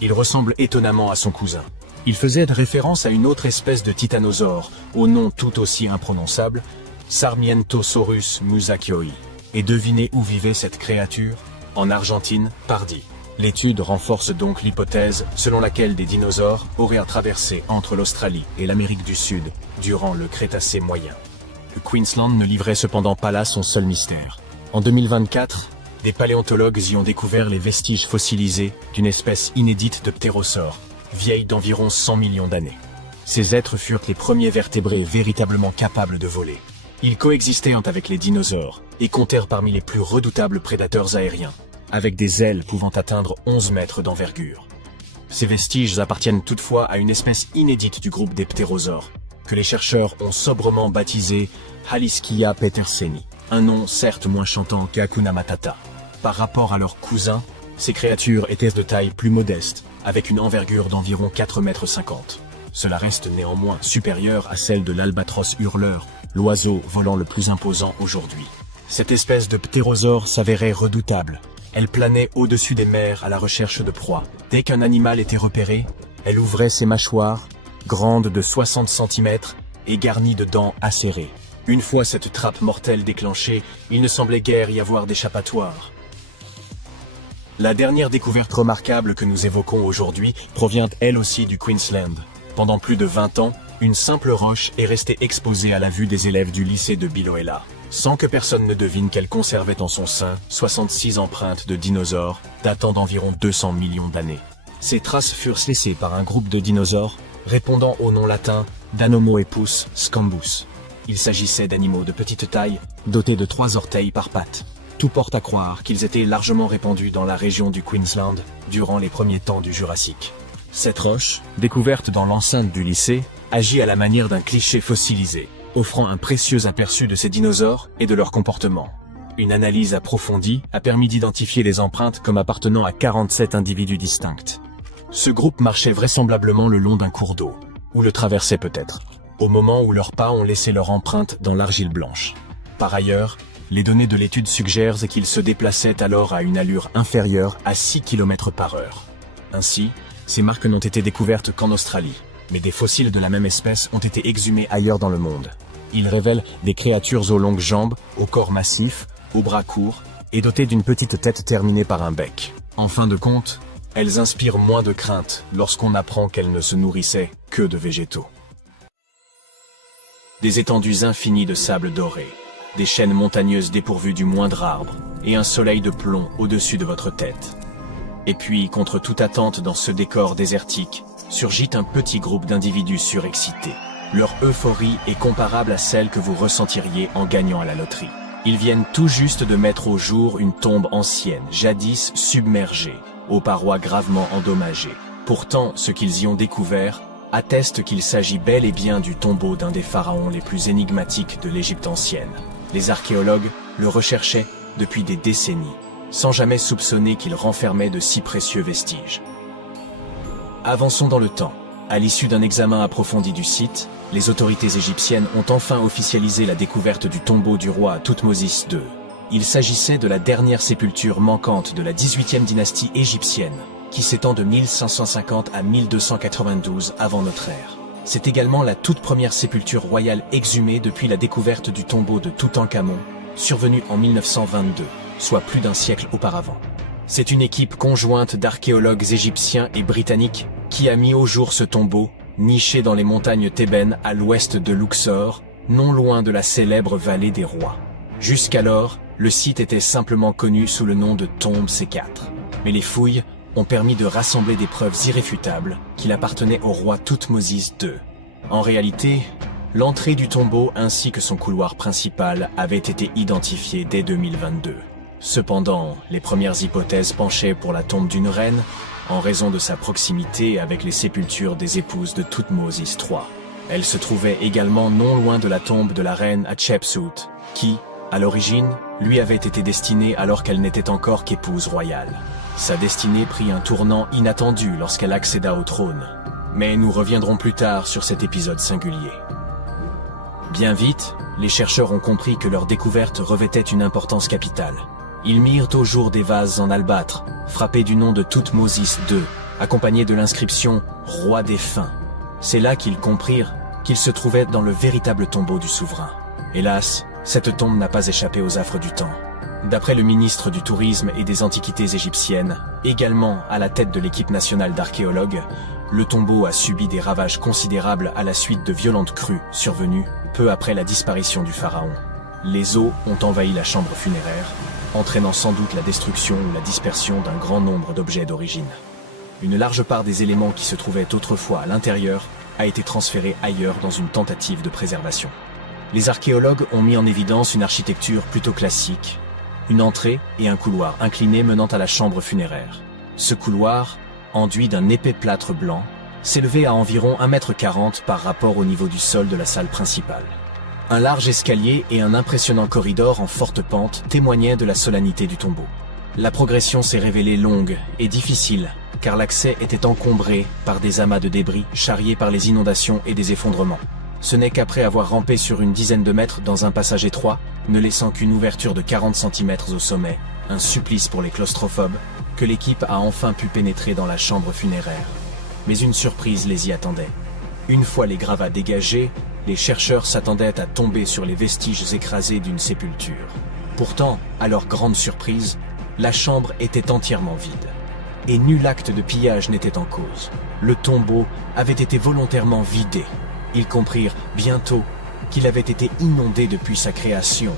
il ressemble étonnamment à son cousin ». Il faisait référence à une autre espèce de titanosaure, au nom tout aussi imprononçable, Sarmientosaurus musakioi. Et devinez où vivait cette créature? En Argentine, pardi. L'étude renforce donc l'hypothèse selon laquelle des dinosaures auraient traversé entre l'Australie et l'Amérique du Sud durant le Crétacé moyen. Le Queensland ne livrait cependant pas là son seul mystère. En 2024, des paléontologues y ont découvert les vestiges fossilisés d'une espèce inédite de ptérosaures, vieille d'environ 100 millions d'années. Ces êtres furent les premiers vertébrés véritablement capables de voler. Ils coexistaient avec les dinosaures et comptèrent parmi les plus redoutables prédateurs aériens, avec des ailes pouvant atteindre 11 mètres d'envergure. Ces vestiges appartiennent toutefois à une espèce inédite du groupe des ptérosaures, que les chercheurs ont sobrement baptisé Halischia peterseni, un nom certes moins chantant qu'Hakuna Matata. Par rapport à leurs cousins, ces créatures étaient de taille plus modeste, avec une envergure d'environ 4,50 mètres. Cela reste néanmoins supérieur à celle de l'albatros hurleur, l'oiseau volant le plus imposant aujourd'hui. Cette espèce de ptérosaure s'avérait redoutable. Elle planait au-dessus des mers à la recherche de proies. Dès qu'un animal était repéré, elle ouvrait ses mâchoires, grandes de 60 cm et garnies de dents acérées. Une fois cette trappe mortelle déclenchée, il ne semblait guère y avoir d'échappatoire. La dernière découverte remarquable que nous évoquons aujourd'hui provient elle aussi du Queensland. Pendant plus de 20 ans, une simple roche est restée exposée à la vue des élèves du lycée de Biloela, sans que personne ne devine qu'elle conservait en son sein 66 empreintes de dinosaures datant d'environ 200 millions d'années. Ces traces furent laissées par un groupe de dinosaures répondant au nom latin d'Anomoepus scambus. Il s'agissait d'animaux de petite taille, dotés de 3 orteils par patte. Tout porte à croire qu'ils étaient largement répandus dans la région du Queensland durant les premiers temps du Jurassique. Cette roche, découverte dans l'enceinte du lycée, agit à la manière d'un cliché fossilisé, offrant un précieux aperçu de ces dinosaures et de leur comportement. Une analyse approfondie a permis d'identifier les empreintes comme appartenant à 47 individus distincts. Ce groupe marchait vraisemblablement le long d'un cours d'eau, ou le traversait peut-être, au moment où leurs pas ont laissé leur empreinte dans l'argile blanche. Par ailleurs, les données de l'étude suggèrent qu'ils se déplaçaient alors à une allure inférieure à 6 km/h. Ainsi, ces marques n'ont été découvertes qu'en Australie, mais des fossiles de la même espèce ont été exhumés ailleurs dans le monde. Ils révèlent des créatures aux longues jambes, au corps massif, aux bras courts et dotées d'une petite tête terminée par un bec. En fin de compte, elles inspirent moins de crainte lorsqu'on apprend qu'elles ne se nourrissaient que de végétaux. Des étendues infinies de sable doré, des chaînes montagneuses dépourvues du moindre arbre et un soleil de plomb au-dessus de votre tête. Et puis, contre toute attente dans ce décor désertique, surgit un petit groupe d'individus surexcités. Leur euphorie est comparable à celle que vous ressentiriez en gagnant à la loterie. Ils viennent tout juste de mettre au jour une tombe ancienne, jadis submergée, aux parois gravement endommagées. Pourtant, ce qu'ils y ont découvert atteste qu'il s'agit bel et bien du tombeau d'un des pharaons les plus énigmatiques de l'Égypte ancienne. Les archéologues le recherchaient depuis des décennies, sans jamais soupçonner qu'il renfermait de si précieux vestiges. Avançons dans le temps. À l'issue d'un examen approfondi du site, les autorités égyptiennes ont enfin officialisé la découverte du tombeau du roi Thoutmôsis II. Il s'agissait de la dernière sépulture manquante de la 18e dynastie égyptienne, qui s'étend de 1550 à 1292 avant notre ère. C'est également la toute première sépulture royale exhumée depuis la découverte du tombeau de Toutankhamon, survenue en 1922, soit plus d'un siècle auparavant. C'est une équipe conjointe d'archéologues égyptiens et britanniques qui a mis au jour ce tombeau, niché dans les montagnes thébaines à l'ouest de Luxor, non loin de la célèbre vallée des rois. Jusqu'alors, le site était simplement connu sous le nom de tombe C4. Mais les fouilles ont permis de rassembler des preuves irréfutables qu'il appartenait au roi Thoutmôsis II. En réalité, l'entrée du tombeau ainsi que son couloir principal avaient été identifiés dès 2022. Cependant, les premières hypothèses penchaient pour la tombe d'une reine, en raison de sa proximité avec les sépultures des épouses de Thoutmôsis III. Elle se trouvait également non loin de la tombe de la reine Hatshepsut, qui, à l'origine, lui avait été destinée alors qu'elle n'était encore qu'épouse royale. Sa destinée prit un tournant inattendu lorsqu'elle accéda au trône. Mais nous reviendrons plus tard sur cet épisode singulier. Bien vite, les chercheurs ont compris que leur découverte revêtait une importance capitale. Ils mirent au jour des vases en albâtre, frappés du nom de Thoutmôsis II, accompagnés de l'inscription « Roi défunt ». C'est là qu'ils comprirent qu'ils se trouvaient dans le véritable tombeau du souverain. Hélas, cette tombe n'a pas échappé aux affres du temps. D'après le ministre du Tourisme et des Antiquités égyptiennes, également à la tête de l'équipe nationale d'archéologues, le tombeau a subi des ravages considérables à la suite de violentes crues survenues peu après la disparition du pharaon. Les eaux ont envahi la chambre funéraire, entraînant sans doute la destruction ou la dispersion d'un grand nombre d'objets d'origine. Une large part des éléments qui se trouvaient autrefois à l'intérieur a été transférée ailleurs dans une tentative de préservation. Les archéologues ont mis en évidence une architecture plutôt classique, une entrée et un couloir incliné menant à la chambre funéraire. Ce couloir, enduit d'un épais plâtre blanc, s'élevait à environ 1,40 m par rapport au niveau du sol de la salle principale. Un large escalier et un impressionnant corridor en forte pente témoignaient de la solennité du tombeau. La progression s'est révélée longue et difficile, car l'accès était encombré par des amas de débris charriés par les inondations et des effondrements. Ce n'est qu'après avoir rampé sur une dizaine de mètres dans un passage étroit, ne laissant qu'une ouverture de 40 cm au sommet, un supplice pour les claustrophobes, que l'équipe a enfin pu pénétrer dans la chambre funéraire. Mais une surprise les y attendait. Une fois les gravats dégagés, les chercheurs s'attendaient à tomber sur les vestiges écrasés d'une sépulture. Pourtant, à leur grande surprise, la chambre était entièrement vide. Et nul acte de pillage n'était en cause. Le tombeau avait été volontairement vidé. Ils comprirent bientôt qu'il avait été inondé depuis sa création,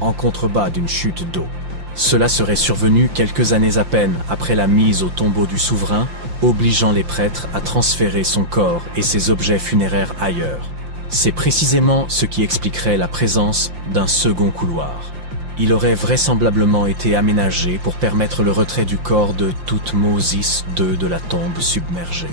en contrebas d'une chute d'eau. Cela serait survenu quelques années à peine après la mise au tombeau du souverain, obligeant les prêtres à transférer son corps et ses objets funéraires ailleurs. C'est précisément ce qui expliquerait la présence d'un second couloir. Il aurait vraisemblablement été aménagé pour permettre le retrait du corps de Thoutmôsis II de la tombe submergée.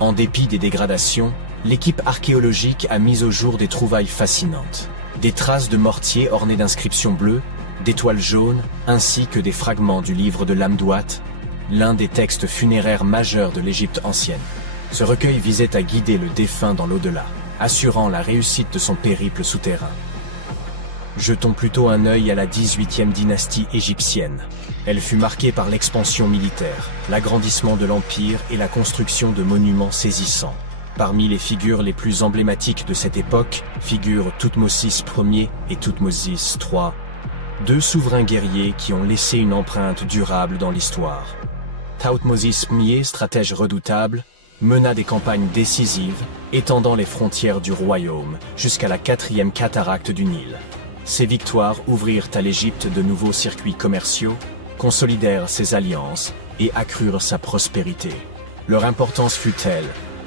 En dépit des dégradations, l'équipe archéologique a mis au jour des trouvailles fascinantes. Des traces de mortier ornées d'inscriptions bleues, d'étoiles jaunes, ainsi que des fragments du livre de l'Amduat, l'un des textes funéraires majeurs de l'Égypte ancienne. Ce recueil visait à guider le défunt dans l'au-delà, assurant la réussite de son périple souterrain. Jetons plutôt un œil à la 18e dynastie égyptienne. Elle fut marquée par l'expansion militaire, l'agrandissement de l'empire et la construction de monuments saisissants. Parmi les figures les plus emblématiques de cette époque figurent Thoutmôsis Ier et Thoutmôsis III, deux souverains guerriers qui ont laissé une empreinte durable dans l'histoire. Thoutmôsis Ier, stratège redoutable, mena des campagnes décisives, étendant les frontières du royaume jusqu'à la 4e cataracte du Nil. Ces victoires ouvrirent à l'Égypte de nouveaux circuits commerciaux, consolidèrent ses alliances et accrurent sa prospérité. Leur importance fut telle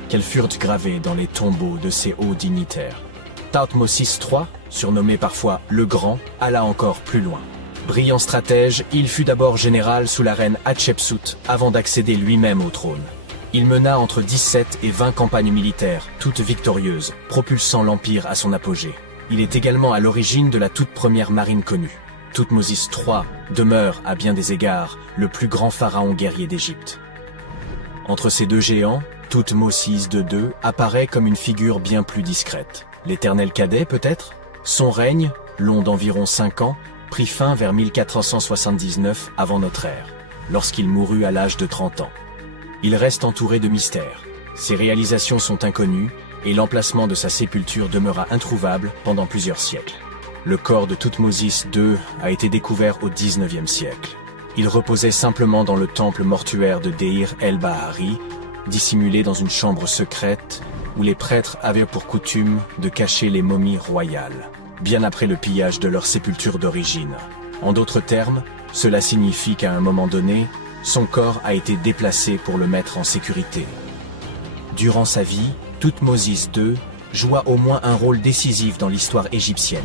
qu'elles furent gravées dans les tombeaux de ces hauts dignitaires. Thoutmôsis III, surnommé parfois le Grand, alla encore plus loin. Brillant stratège, il fut d'abord général sous la reine Hatshepsut avant d'accéder lui-même au trône. Il mena entre 17 et 20 campagnes militaires, toutes victorieuses, propulsant l'empire à son apogée. Il est également à l'origine de la toute première marine connue. Thoutmôsis III demeure, à bien des égards, le plus grand pharaon guerrier d'Égypte. Entre ces deux géants, Thoutmôsis II apparaît comme une figure bien plus discrète. L'éternel cadet, peut-être? Son règne, long d'environ 5 ans, prit fin vers 1479 avant notre ère, lorsqu'il mourut à l'âge de 30 ans. Il reste entouré de mystères. Ses réalisations sont inconnues et l'emplacement de sa sépulture demeura introuvable pendant plusieurs siècles. Le corps de Thoutmôsis II a été découvert au XIXe siècle. Il reposait simplement dans le temple mortuaire de Deir el-Bahari, dissimulé dans une chambre secrète où les prêtres avaient pour coutume de cacher les momies royales, bien après le pillage de leur sépulture d'origine. En d'autres termes, cela signifie qu'à un moment donné, son corps a été déplacé pour le mettre en sécurité. Durant sa vie, Thoutmôsis II joua au moins un rôle décisif dans l'histoire égyptienne.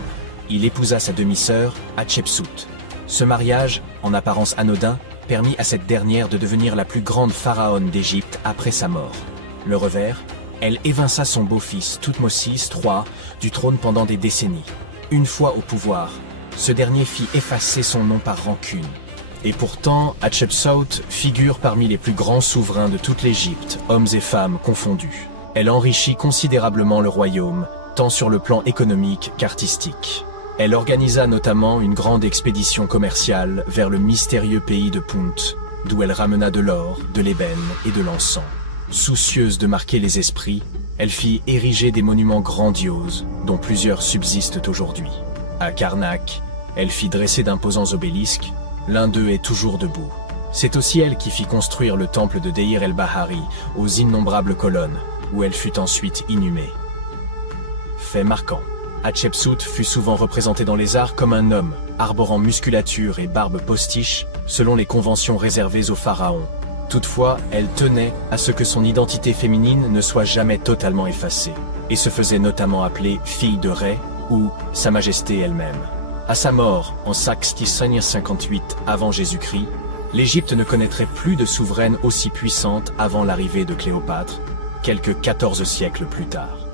Il épousa sa demi-sœur, Hatshepsut. Ce mariage, en apparence anodin, permit à cette dernière de devenir la plus grande pharaone d'Égypte après sa mort. Le revers, elle évinça son beau-fils, Thoutmôsis III, du trône pendant des décennies. Une fois au pouvoir, ce dernier fit effacer son nom par rancune. Et pourtant, Hatshepsut figure parmi les plus grands souverains de toute l'Égypte, hommes et femmes confondus. Elle enrichit considérablement le royaume, tant sur le plan économique qu'artistique. Elle organisa notamment une grande expédition commerciale vers le mystérieux pays de Punt, d'où elle ramena de l'or, de l'ébène et de l'encens. Soucieuse de marquer les esprits, elle fit ériger des monuments grandioses, dont plusieurs subsistent aujourd'hui. À Karnak, elle fit dresser d'imposants obélisques, l'un d'eux est toujours debout. C'est aussi elle qui fit construire le temple de Deir el-Bahari, aux innombrables colonnes, où elle fut ensuite inhumée. Fait marquant, Hatshepsut fut souvent représentée dans les arts comme un homme, arborant musculature et barbe postiche, selon les conventions réservées aux pharaons. Toutefois, elle tenait à ce que son identité féminine ne soit jamais totalement effacée, et se faisait notamment appeler fille de Ré ou Sa Majesté elle-même. À sa mort, en 658 avant Jésus-Christ, l'Égypte ne connaîtrait plus de souveraine aussi puissante avant l'arrivée de Cléopâtre, quelques 14 siècles plus tard.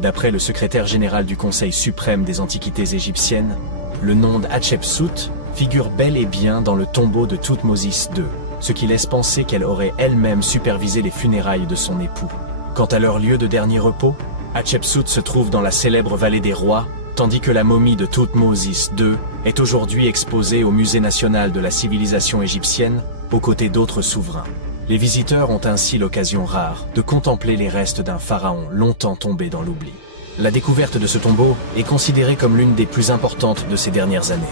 D'après le secrétaire général du Conseil suprême des antiquités égyptiennes, le nom d'Hatshepsut figure bel et bien dans le tombeau de Thoutmôsis II, ce qui laisse penser qu'elle aurait elle-même supervisé les funérailles de son époux. Quant à leur lieu de dernier repos, Hatshepsut se trouve dans la célèbre vallée des rois, tandis que la momie de Thoutmôsis II est aujourd'hui exposée au Musée national de la civilisation égyptienne, aux côtés d'autres souverains. Les visiteurs ont ainsi l'occasion rare de contempler les restes d'un pharaon longtemps tombé dans l'oubli. La découverte de ce tombeau est considérée comme l'une des plus importantes de ces dernières années.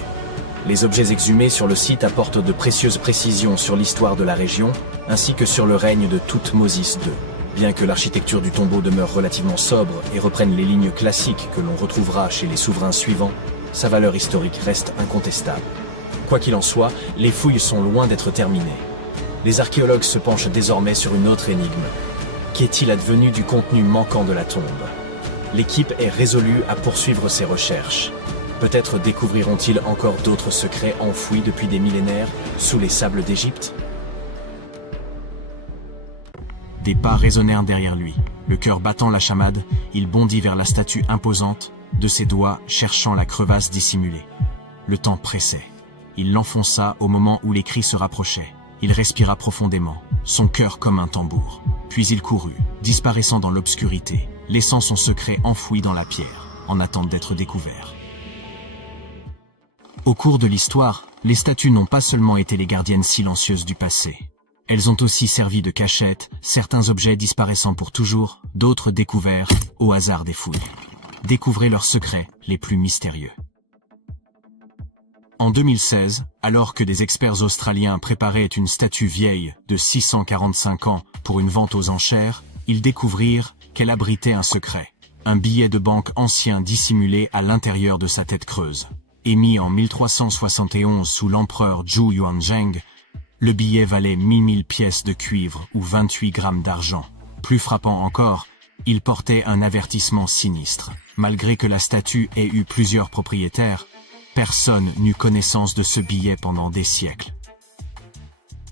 Les objets exhumés sur le site apportent de précieuses précisions sur l'histoire de la région, ainsi que sur le règne de Thoutmôsis II. Bien que l'architecture du tombeau demeure relativement sobre et reprenne les lignes classiques que l'on retrouvera chez les souverains suivants, sa valeur historique reste incontestable. Quoi qu'il en soit, les fouilles sont loin d'être terminées. Les archéologues se penchent désormais sur une autre énigme. Qu'est-il advenu du contenu manquant de la tombe? L'équipe est résolue à poursuivre ses recherches. Peut-être découvriront-ils encore d'autres secrets enfouis depuis des millénaires sous les sables d'Égypte? Des pas résonnèrent derrière lui. Le cœur battant la chamade, il bondit vers la statue imposante, de ses doigts cherchant la crevasse dissimulée. Le temps pressait. Il l'enfonça au moment où les cris se rapprochaient. Il respira profondément, son cœur comme un tambour. Puis il courut, disparaissant dans l'obscurité, laissant son secret enfoui dans la pierre, en attente d'être découvert. Au cours de l'histoire, les statues n'ont pas seulement été les gardiennes silencieuses du passé. Elles ont aussi servi de cachette, certains objets disparaissant pour toujours, d'autres découverts au hasard des fouilles. Découvrez leurs secrets les plus mystérieux. En 2016, alors que des experts australiens préparaient une statue vieille de 645 ans pour une vente aux enchères, ils découvrirent qu'elle abritait un secret. Un billet de banque ancien dissimulé à l'intérieur de sa tête creuse. Émis en 1371 sous l'empereur Zhou Yuanzheng, le billet valait 1000 pièces de cuivre ou 28 grammes d'argent. Plus frappant encore, il portait un avertissement sinistre. Malgré que la statue ait eu plusieurs propriétaires, personne n'eut connaissance de ce billet pendant des siècles.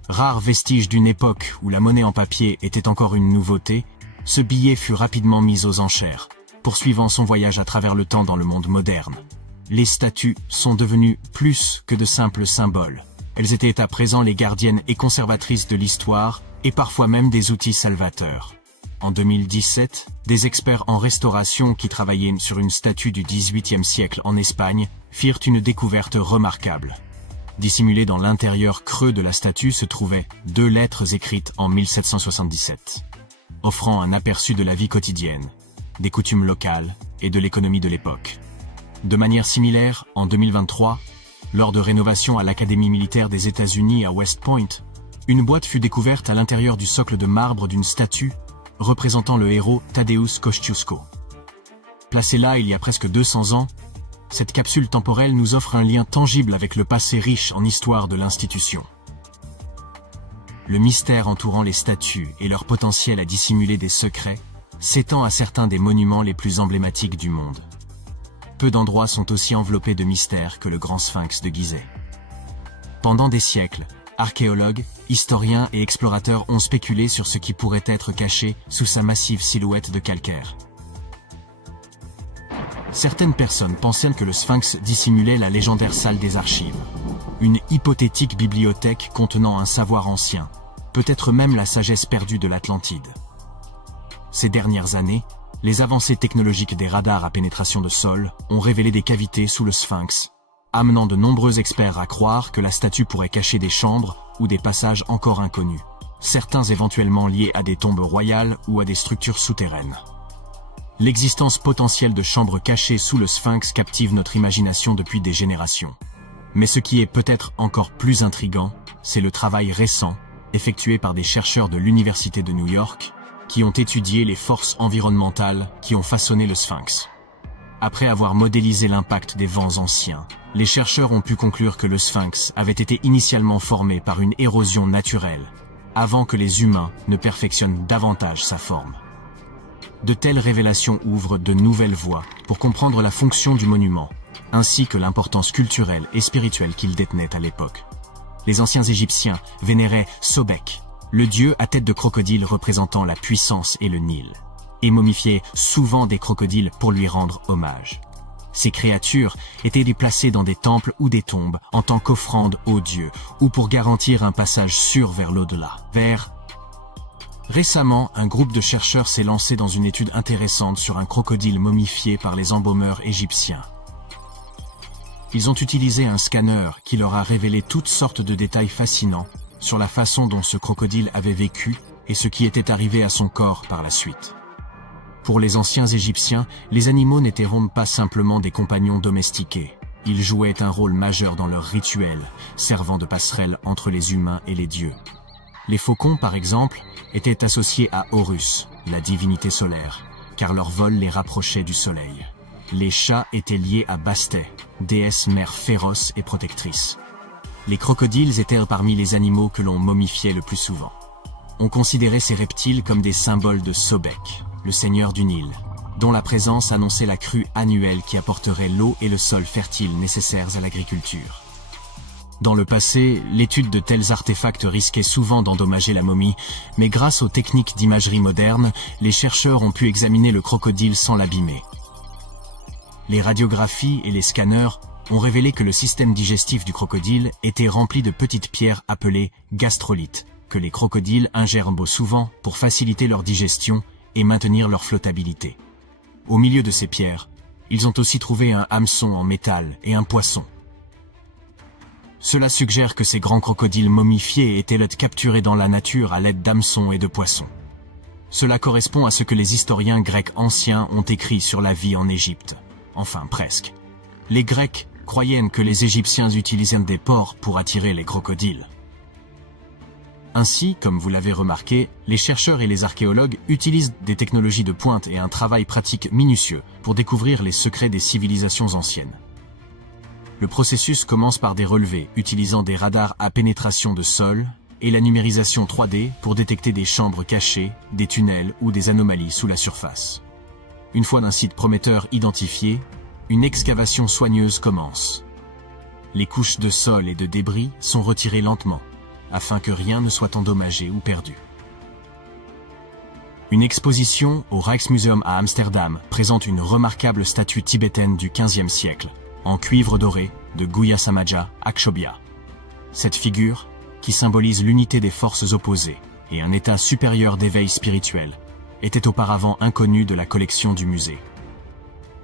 Rare vestige d'une époque où la monnaie en papier était encore une nouveauté, ce billet fut rapidement mis aux enchères, poursuivant son voyage à travers le temps dans le monde moderne. Les statues sont devenues plus que de simples symboles. Elles étaient à présent les gardiennes et conservatrices de l'histoire, et parfois même des outils salvateurs. En 2017, des experts en restauration qui travaillaient sur une statue du XVIIIe siècle en Espagne firent une découverte remarquable. Dissimulées dans l'intérieur creux de la statue se trouvaient 2 lettres écrites en 1777, offrant un aperçu de la vie quotidienne, des coutumes locales et de l'économie de l'époque. De manière similaire, en 2023, lors de rénovations à l'Académie militaire des États-Unis à West Point, une boîte fut découverte à l'intérieur du socle de marbre d'une statue représentant le héros Tadeusz Kościuszko. Placée là il y a presque 200 ans, cette capsule temporelle nous offre un lien tangible avec le passé riche en histoire de l'institution. Le mystère entourant les statues et leur potentiel à dissimuler des secrets s'étend à certains des monuments les plus emblématiques du monde. Peu d'endroits sont aussi enveloppés de mystères que le Grand Sphinx de Gizeh. Pendant des siècles, archéologues, historiens et explorateurs ont spéculé sur ce qui pourrait être caché sous sa massive silhouette de calcaire. Certaines personnes pensaient que le Sphinx dissimulait la légendaire salle des archives, une hypothétique bibliothèque contenant un savoir ancien, peut-être même la sagesse perdue de l'Atlantide. Ces dernières années, les avancées technologiques des radars à pénétration de sol ont révélé des cavités sous le Sphinx, amenant de nombreux experts à croire que la statue pourrait cacher des chambres ou des passages encore inconnus, certains éventuellement liés à des tombes royales ou à des structures souterraines. L'existence potentielle de chambres cachées sous le Sphinx captive notre imagination depuis des générations. Mais ce qui est peut-être encore plus intriguant, c'est le travail récent, effectué par des chercheurs de l'Université de New York, qui ont étudié les forces environnementales qui ont façonné le Sphinx. Après avoir modélisé l'impact des vents anciens, les chercheurs ont pu conclure que le Sphinx avait été initialement formé par une érosion naturelle, avant que les humains ne perfectionnent davantage sa forme. De telles révélations ouvrent de nouvelles voies pour comprendre la fonction du monument, ainsi que l'importance culturelle et spirituelle qu'il détenait à l'époque. Les anciens Égyptiens vénéraient Sobek, le dieu à tête de crocodile représentant la puissance et le Nil, et momifiaient souvent des crocodiles pour lui rendre hommage. Ces créatures étaient déplacées dans des temples ou des tombes en tant qu'offrande aux dieux ou pour garantir un passage sûr vers l'au-delà. Récemment, un groupe de chercheurs s'est lancé dans une étude intéressante sur un crocodile momifié par les embaumeurs égyptiens. Ils ont utilisé un scanner qui leur a révélé toutes sortes de détails fascinants sur la façon dont ce crocodile avait vécu et ce qui était arrivé à son corps par la suite. Pour les anciens Égyptiens, les animaux n'étaient pas simplement des compagnons domestiqués. Ils jouaient un rôle majeur dans leurs rituels, servant de passerelle entre les humains et les dieux. Les faucons, par exemple, étaient associés à Horus, la divinité solaire, car leur vol les rapprochait du soleil. Les chats étaient liés à Bastet, déesse mère féroce et protectrice. Les crocodiles étaient parmi les animaux que l'on momifiait le plus souvent. On considérait ces reptiles comme des symboles de Sobek, le seigneur du Nil, dont la présence annonçait la crue annuelle qui apporterait l'eau et le sol fertile nécessaires à l'agriculture. Dans le passé, l'étude de tels artefacts risquait souvent d'endommager la momie, mais grâce aux techniques d'imagerie moderne, les chercheurs ont pu examiner le crocodile sans l'abîmer. Les radiographies et les scanners ont révélé que le système digestif du crocodile était rempli de petites pierres appelées gastrolites, que les crocodiles ingèrent souvent pour faciliter leur digestion et maintenir leur flottabilité. Au milieu de ces pierres, ils ont aussi trouvé un hameçon en métal et un poisson. Cela suggère que ces grands crocodiles momifiés étaient capturés dans la nature à l'aide d'hameçons et de poissons. Cela correspond à ce que les historiens grecs anciens ont écrit sur la vie en Égypte. Enfin, presque. Les Grecs croyaient que les Égyptiens utilisaient des porcs pour attirer les crocodiles. Ainsi, comme vous l'avez remarqué, les chercheurs et les archéologues utilisent des technologies de pointe et un travail pratique minutieux pour découvrir les secrets des civilisations anciennes. Le processus commence par des relevés utilisant des radars à pénétration de sol et la numérisation 3D pour détecter des chambres cachées, des tunnels ou des anomalies sous la surface. Une fois un site prometteur identifié, une excavation soigneuse commence. Les couches de sol et de débris sont retirées lentement, afin que rien ne soit endommagé ou perdu. Une exposition au Rijksmuseum à Amsterdam présente une remarquable statue tibétaine du XVe siècle, en cuivre doré, de Guya Samaja Akshobhya. Cette figure, qui symbolise l'unité des forces opposées et un état supérieur d'éveil spirituel, était auparavant inconnue de la collection du musée.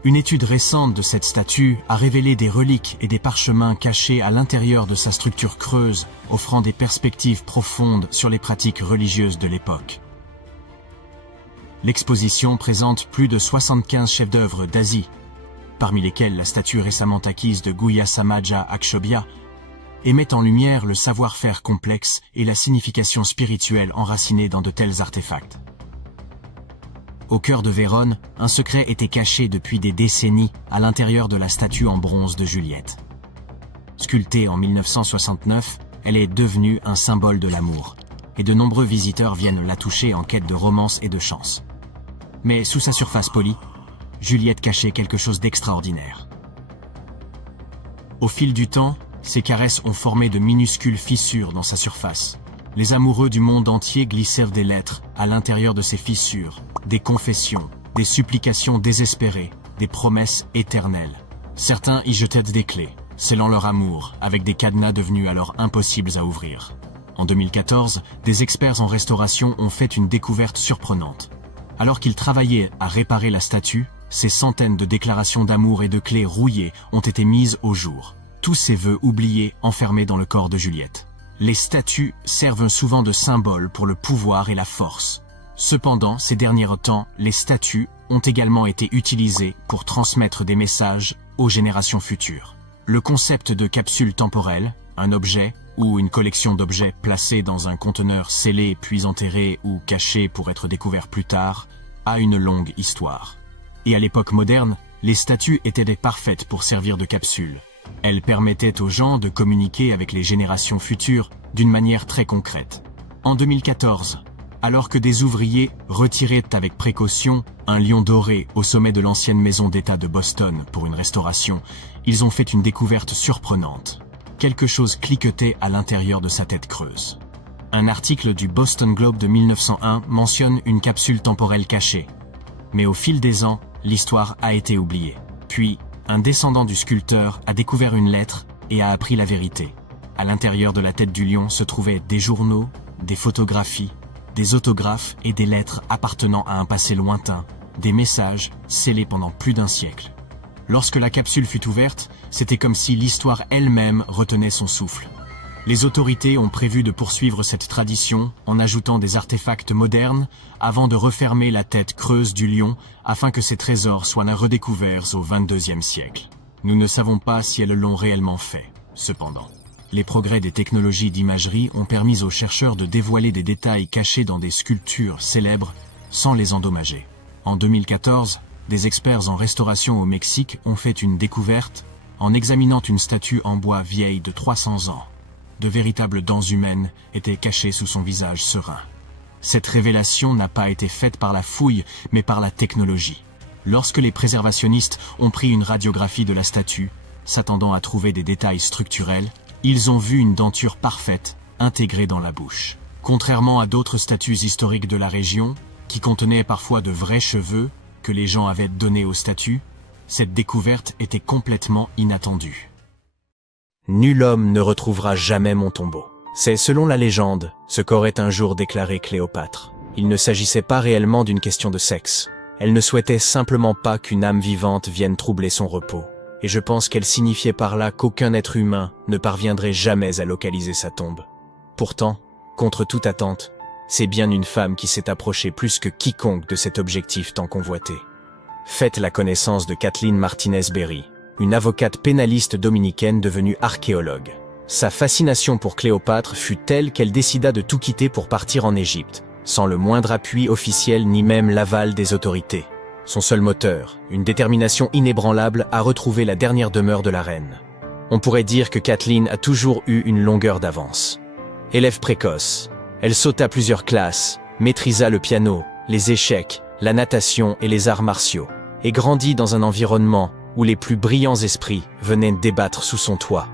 Une étude récente de cette statue a révélé des reliques et des parchemins cachés à l'intérieur de sa structure creuse, offrant des perspectives profondes sur les pratiques religieuses de l'époque. L'exposition présente plus de 75 chefs-d'œuvre d'Asie, parmi lesquels la statue récemment acquise de Guya Samaja Akshobhya, et met en lumière le savoir-faire complexe et la signification spirituelle enracinée dans de tels artefacts. Au cœur de Vérone, un secret était caché depuis des décennies à l'intérieur de la statue en bronze de Juliette. Sculptée en 1969, elle est devenue un symbole de l'amour, et de nombreux visiteurs viennent la toucher en quête de romance et de chance. Mais sous sa surface polie, Juliette cachait quelque chose d'extraordinaire. Au fil du temps, ses caresses ont formé de minuscules fissures dans sa surface. Les amoureux du monde entier glissèrent des lettres à l'intérieur de ces fissures, des confessions, des supplications désespérées, des promesses éternelles. Certains y jetaient des clés, scellant leur amour, avec des cadenas devenus alors impossibles à ouvrir. En 2014, des experts en restauration ont fait une découverte surprenante. Alors qu'ils travaillaient à réparer la statue, ces centaines de déclarations d'amour et de clés rouillées ont été mises au jour. Tous ces vœux oubliés enfermés dans le corps de Juliette. Les statues servent souvent de symbole pour le pouvoir et la force. Cependant, ces derniers temps, les statues ont également été utilisées pour transmettre des messages aux générations futures. Le concept de capsule temporelle, un objet ou une collection d'objets placés dans un conteneur scellé puis enterré ou caché pour être découvert plus tard, a une longue histoire. Et à l'époque moderne, les statues étaient parfaites pour servir de capsule. Elles permettaient aux gens de communiquer avec les générations futures d'une manière très concrète. En 2014, alors que des ouvriers retiraient avec précaution un lion doré au sommet de l'ancienne maison d'État de Boston pour une restauration, ils ont fait une découverte surprenante. Quelque chose cliquetait à l'intérieur de sa tête creuse. Un article du Boston Globe de 1901 mentionne une capsule temporelle cachée. Mais au fil des ans, l'histoire a été oubliée. Puis, un descendant du sculpteur a découvert une lettre et a appris la vérité. À l'intérieur de la tête du lion se trouvaient des journaux, des photographies, des autographes et des lettres appartenant à un passé lointain, des messages scellés pendant plus d'un siècle. Lorsque la capsule fut ouverte, c'était comme si l'histoire elle-même retenait son souffle. Les autorités ont prévu de poursuivre cette tradition en ajoutant des artefacts modernes avant de refermer la tête creuse du lion afin que ses trésors soient redécouverts au XXIe siècle. Nous ne savons pas si elles l'ont réellement fait, cependant. Les progrès des technologies d'imagerie ont permis aux chercheurs de dévoiler des détails cachés dans des sculptures célèbres sans les endommager. En 2014, des experts en restauration au Mexique ont fait une découverte en examinant une statue en bois vieille de 300 ans. De véritables dents humaines étaient cachées sous son visage serein. Cette révélation n'a pas été faite par la fouille, mais par la technologie. Lorsque les préservationnistes ont pris une radiographie de la statue, s'attendant à trouver des détails structurels, ils ont vu une denture parfaite intégrée dans la bouche. Contrairement à d'autres statues historiques de la région, qui contenaient parfois de vrais cheveux que les gens avaient donnés aux statues, cette découverte était complètement inattendue. Nul homme ne retrouvera jamais mon tombeau. C'est, selon la légende, ce qu'aurait un jour déclaré Cléopâtre. Il ne s'agissait pas réellement d'une question de sexe. Elle ne souhaitait simplement pas qu'une âme vivante vienne troubler son repos. Et je pense qu'elle signifiait par là qu'aucun être humain ne parviendrait jamais à localiser sa tombe. Pourtant, contre toute attente, c'est bien une femme qui s'est approchée plus que quiconque de cet objectif tant convoité. Faites la connaissance de Kathleen Martinez-Berry, une avocate pénaliste dominicaine devenue archéologue. Sa fascination pour Cléopâtre fut telle qu'elle décida de tout quitter pour partir en Égypte, sans le moindre appui officiel ni même l'aval des autorités. Son seul moteur, une détermination inébranlable à retrouver la dernière demeure de la reine. On pourrait dire que Kathleen a toujours eu une longueur d'avance. Élève précoce, elle sauta plusieurs classes, maîtrisa le piano, les échecs, la natation et les arts martiaux, et grandit dans un environnement où les plus brillants esprits venaient débattre sous son toit.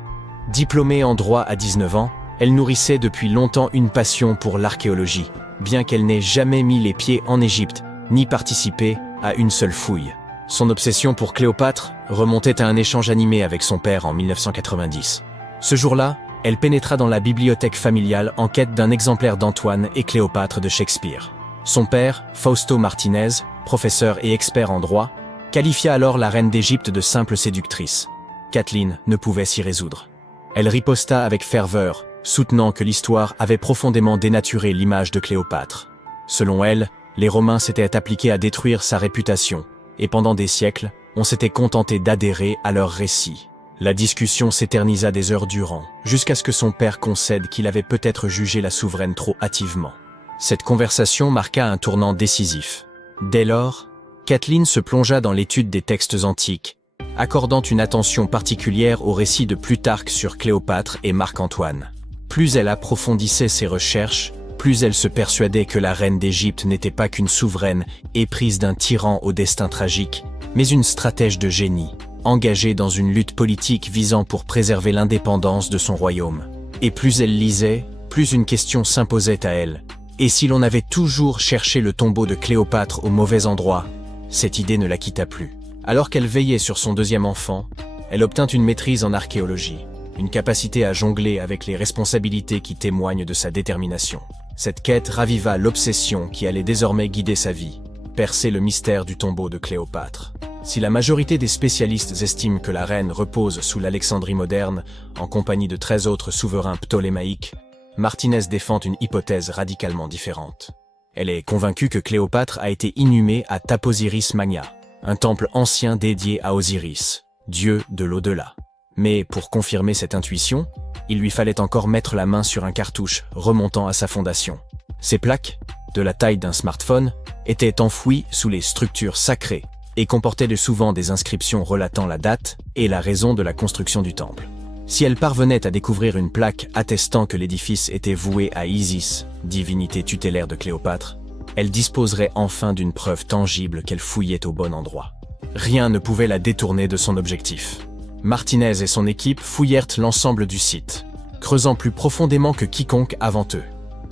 Diplômée en droit à 19 ans, elle nourrissait depuis longtemps une passion pour l'archéologie, bien qu'elle n'ait jamais mis les pieds en Égypte, ni participé à une seule fouille. Son obsession pour Cléopâtre remontait à un échange animé avec son père en 1990. Ce jour-là, elle pénétra dans la bibliothèque familiale en quête d'un exemplaire d'Antoine et Cléopâtre de Shakespeare. Son père, Fausto Martinez, professeur et expert en droit, qualifia alors la reine d'Égypte de simple séductrice. Kathleen ne pouvait s'y résoudre. Elle riposta avec ferveur, soutenant que l'histoire avait profondément dénaturé l'image de Cléopâtre. Selon elle, les Romains s'étaient appliqués à détruire sa réputation, et pendant des siècles, on s'était contenté d'adhérer à leurs récits. La discussion s'éternisa des heures durant, jusqu'à ce que son père concède qu'il avait peut-être jugé la souveraine trop hâtivement. Cette conversation marqua un tournant décisif. Dès lors, Kathleen se plongea dans l'étude des textes antiques, accordant une attention particulière aux récits de Plutarque sur Cléopâtre et Marc-Antoine. Plus elle approfondissait ses recherches, plus elle se persuadait que la reine d'Égypte n'était pas qu'une souveraine éprise d'un tyran au destin tragique, mais une stratège de génie, engagée dans une lutte politique visant pour préserver l'indépendance de son royaume. Et plus elle lisait, plus une question s'imposait à elle. Et si l'on avait toujours cherché le tombeau de Cléopâtre au mauvais endroit, cette idée ne la quitta plus. Alors qu'elle veillait sur son deuxième enfant, elle obtint une maîtrise en archéologie, une capacité à jongler avec les responsabilités qui témoignent de sa détermination. Cette quête raviva l'obsession qui allait désormais guider sa vie, percer le mystère du tombeau de Cléopâtre. Si la majorité des spécialistes estiment que la reine repose sous l'Alexandrie moderne, en compagnie de 13 autres souverains ptolémaïques, Martinez défend une hypothèse radicalement différente. Elle est convaincue que Cléopâtre a été inhumée à Taposiris Magna, un temple ancien dédié à Osiris, dieu de l'au-delà. Mais pour confirmer cette intuition, il lui fallait encore mettre la main sur un cartouche remontant à sa fondation. Ces plaques, de la taille d'un smartphone, étaient enfouies sous les structures sacrées et comportaient souvent des inscriptions relatant la date et la raison de la construction du temple. Si elle parvenait à découvrir une plaque attestant que l'édifice était voué à Isis, divinité tutélaire de Cléopâtre, elle disposerait enfin d'une preuve tangible qu'elle fouillait au bon endroit. Rien ne pouvait la détourner de son objectif. Martinez et son équipe fouillèrent l'ensemble du site, creusant plus profondément que quiconque avant eux.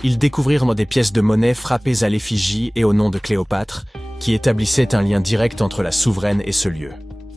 Ils découvrirent des pièces de monnaie frappées à l'effigie et au nom de Cléopâtre, qui établissaient un lien direct entre la souveraine et ce lieu.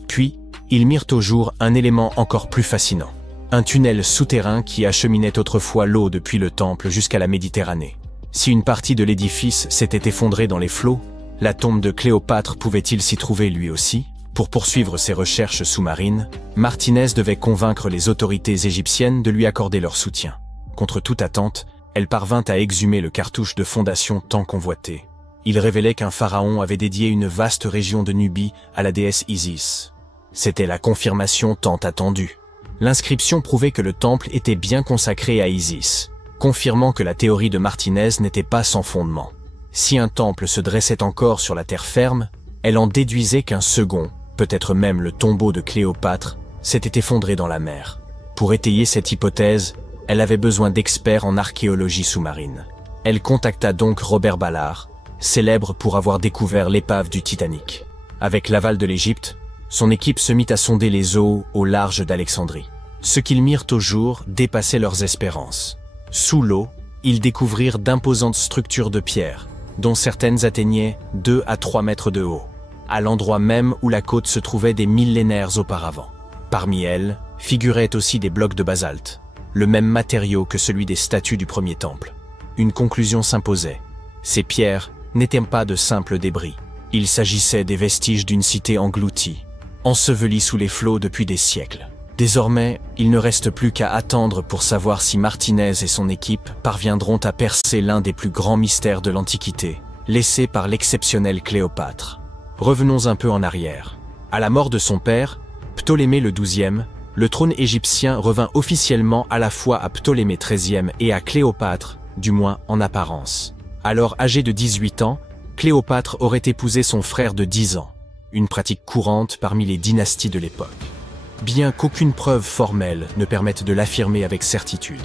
Puis, ils mirent au jour un élément encore plus fascinant. Un tunnel souterrain qui acheminait autrefois l'eau depuis le temple jusqu'à la Méditerranée. Si une partie de l'édifice s'était effondrée dans les flots, la tombe de Cléopâtre pouvait-il s'y trouver lui aussi? Pour poursuivre ses recherches sous-marines, Martinez devait convaincre les autorités égyptiennes de lui accorder leur soutien. Contre toute attente, elle parvint à exhumer le cartouche de fondation tant convoité. Il révélait qu'un pharaon avait dédié une vaste région de Nubie à la déesse Isis. C'était la confirmation tant attendue. L'inscription prouvait que le temple était bien consacré à Isis, confirmant que la théorie de Martinez n'était pas sans fondement. Si un temple se dressait encore sur la terre ferme, elle en déduisait qu'un second, peut-être même le tombeau de Cléopâtre, s'était effondré dans la mer. Pour étayer cette hypothèse, elle avait besoin d'experts en archéologie sous-marine. Elle contacta donc Robert Ballard, célèbre pour avoir découvert l'épave du Titanic. Avec l'aval de l'Égypte, son équipe se mit à sonder les eaux au large d'Alexandrie. Ce qu'ils mirent au jour dépassait leurs espérances. Sous l'eau, ils découvrirent d'imposantes structures de pierre, dont certaines atteignaient 2 à 3 mètres de haut, à l'endroit même où la côte se trouvait des millénaires auparavant. Parmi elles, figuraient aussi des blocs de basalte, le même matériau que celui des statues du premier temple. Une conclusion s'imposait. Ces pierres n'étaient pas de simples débris. Il s'agissait des vestiges d'une cité engloutie, ensevelie sous les flots depuis des siècles. Désormais, il ne reste plus qu'à attendre pour savoir si Martinez et son équipe parviendront à percer l'un des plus grands mystères de l'Antiquité, laissé par l'exceptionnelle Cléopâtre. Revenons un peu en arrière. À la mort de son père, Ptolémée le XIIe, le trône égyptien revint officiellement à la fois à Ptolémée XIIIe et à Cléopâtre, du moins en apparence. Alors âgée de 18 ans, Cléopâtre aurait épousé son frère de 10 ans, une pratique courante parmi les dynasties de l'époque. Bien qu'aucune preuve formelle ne permette de l'affirmer avec certitude.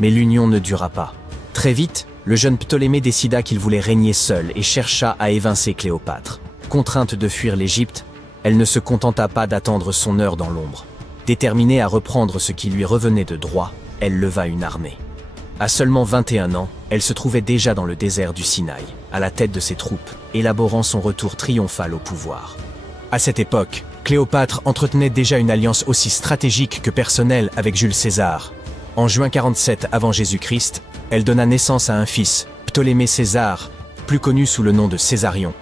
Mais l'union ne dura pas. Très vite, le jeune Ptolémée décida qu'il voulait régner seul et chercha à évincer Cléopâtre. Contrainte de fuir l'Égypte, elle ne se contenta pas d'attendre son heure dans l'ombre. Déterminée à reprendre ce qui lui revenait de droit, elle leva une armée. À seulement 21 ans, elle se trouvait déjà dans le désert du Sinaï, à la tête de ses troupes, élaborant son retour triomphal au pouvoir. À cette époque, Cléopâtre entretenait déjà une alliance aussi stratégique que personnelle avec Jules César. En juin 47 avant Jésus-Christ, elle donna naissance à un fils, Ptolémée César, plus connu sous le nom de Césarion,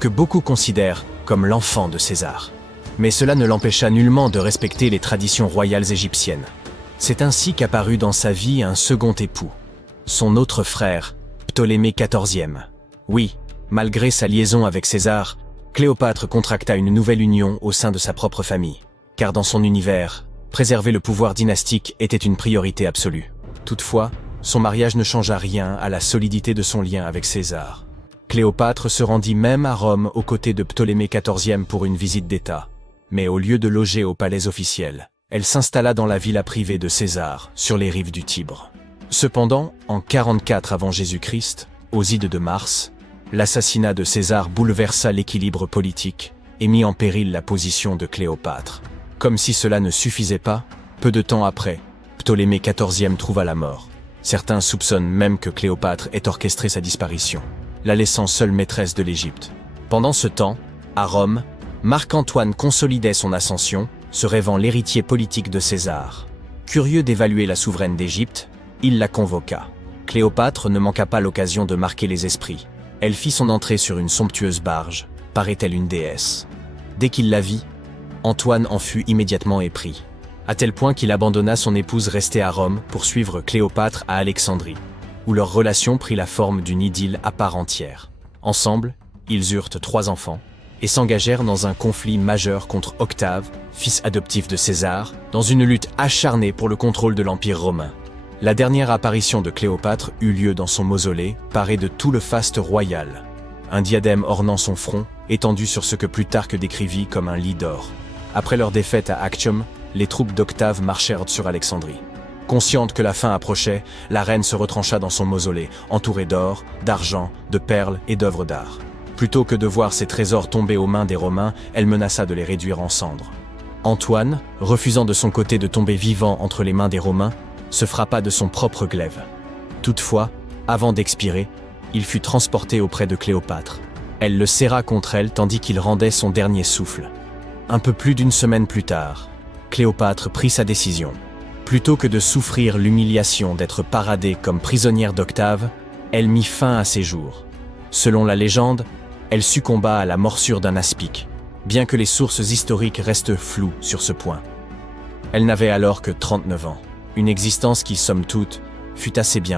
que beaucoup considèrent comme l'enfant de César. Mais cela ne l'empêcha nullement de respecter les traditions royales égyptiennes. C'est ainsi qu'apparut dans sa vie un second époux, son autre frère, Ptolémée XIVe. Oui, malgré sa liaison avec César, Cléopâtre contracta une nouvelle union au sein de sa propre famille, car dans son univers, préserver le pouvoir dynastique était une priorité absolue. Toutefois, son mariage ne changea rien à la solidité de son lien avec César. Cléopâtre se rendit même à Rome aux côtés de Ptolémée XIVe pour une visite d'État. Mais au lieu de loger au palais officiel, elle s'installa dans la villa privée de César, sur les rives du Tibre. Cependant, en 44 avant Jésus-Christ, aux ides de Mars, l'assassinat de César bouleversa l'équilibre politique et mit en péril la position de Cléopâtre. Comme si cela ne suffisait pas, peu de temps après, Ptolémée XIVe trouva la mort. Certains soupçonnent même que Cléopâtre ait orchestré sa disparition, la laissant seule maîtresse de l'Égypte. Pendant ce temps, à Rome, Marc-Antoine consolidait son ascension, se rêvant l'héritier politique de César. Curieux d'évaluer la souveraine d'Égypte, il la convoqua. Cléopâtre ne manqua pas l'occasion de marquer les esprits. Elle fit son entrée sur une somptueuse barge, paraît-elle une déesse. Dès qu'il la vit, Antoine en fut immédiatement épris, à tel point qu'il abandonna son épouse restée à Rome pour suivre Cléopâtre à Alexandrie, où leur relation prit la forme d'une idylle à part entière. Ensemble, ils eurent 3 enfants, et s'engagèrent dans un conflit majeur contre Octave, fils adoptif de César, dans une lutte acharnée pour le contrôle de l'Empire romain. La dernière apparition de Cléopâtre eut lieu dans son mausolée, paré de tout le faste royal. Un diadème ornant son front, étendu sur ce que Plutarque décrivit comme un lit d'or. Après leur défaite à Actium, les troupes d'Octave marchèrent sur Alexandrie. Consciente que la fin approchait, la reine se retrancha dans son mausolée, entourée d'or, d'argent, de perles et d'œuvres d'art. Plutôt que de voir ses trésors tomber aux mains des Romains, elle menaça de les réduire en cendres. Antoine, refusant de son côté de tomber vivant entre les mains des Romains, se frappa de son propre glaive. Toutefois, avant d'expirer, il fut transporté auprès de Cléopâtre. Elle le serra contre elle tandis qu'il rendait son dernier souffle. Un peu plus d'1 semaine plus tard, Cléopâtre prit sa décision. Plutôt que de souffrir l'humiliation d'être paradée comme prisonnière d'Octave, elle mit fin à ses jours. Selon la légende, elle succomba à la morsure d'un aspic, bien que les sources historiques restent floues sur ce point. Elle n'avait alors que 39 ans, une existence qui, somme toute, fut assez bien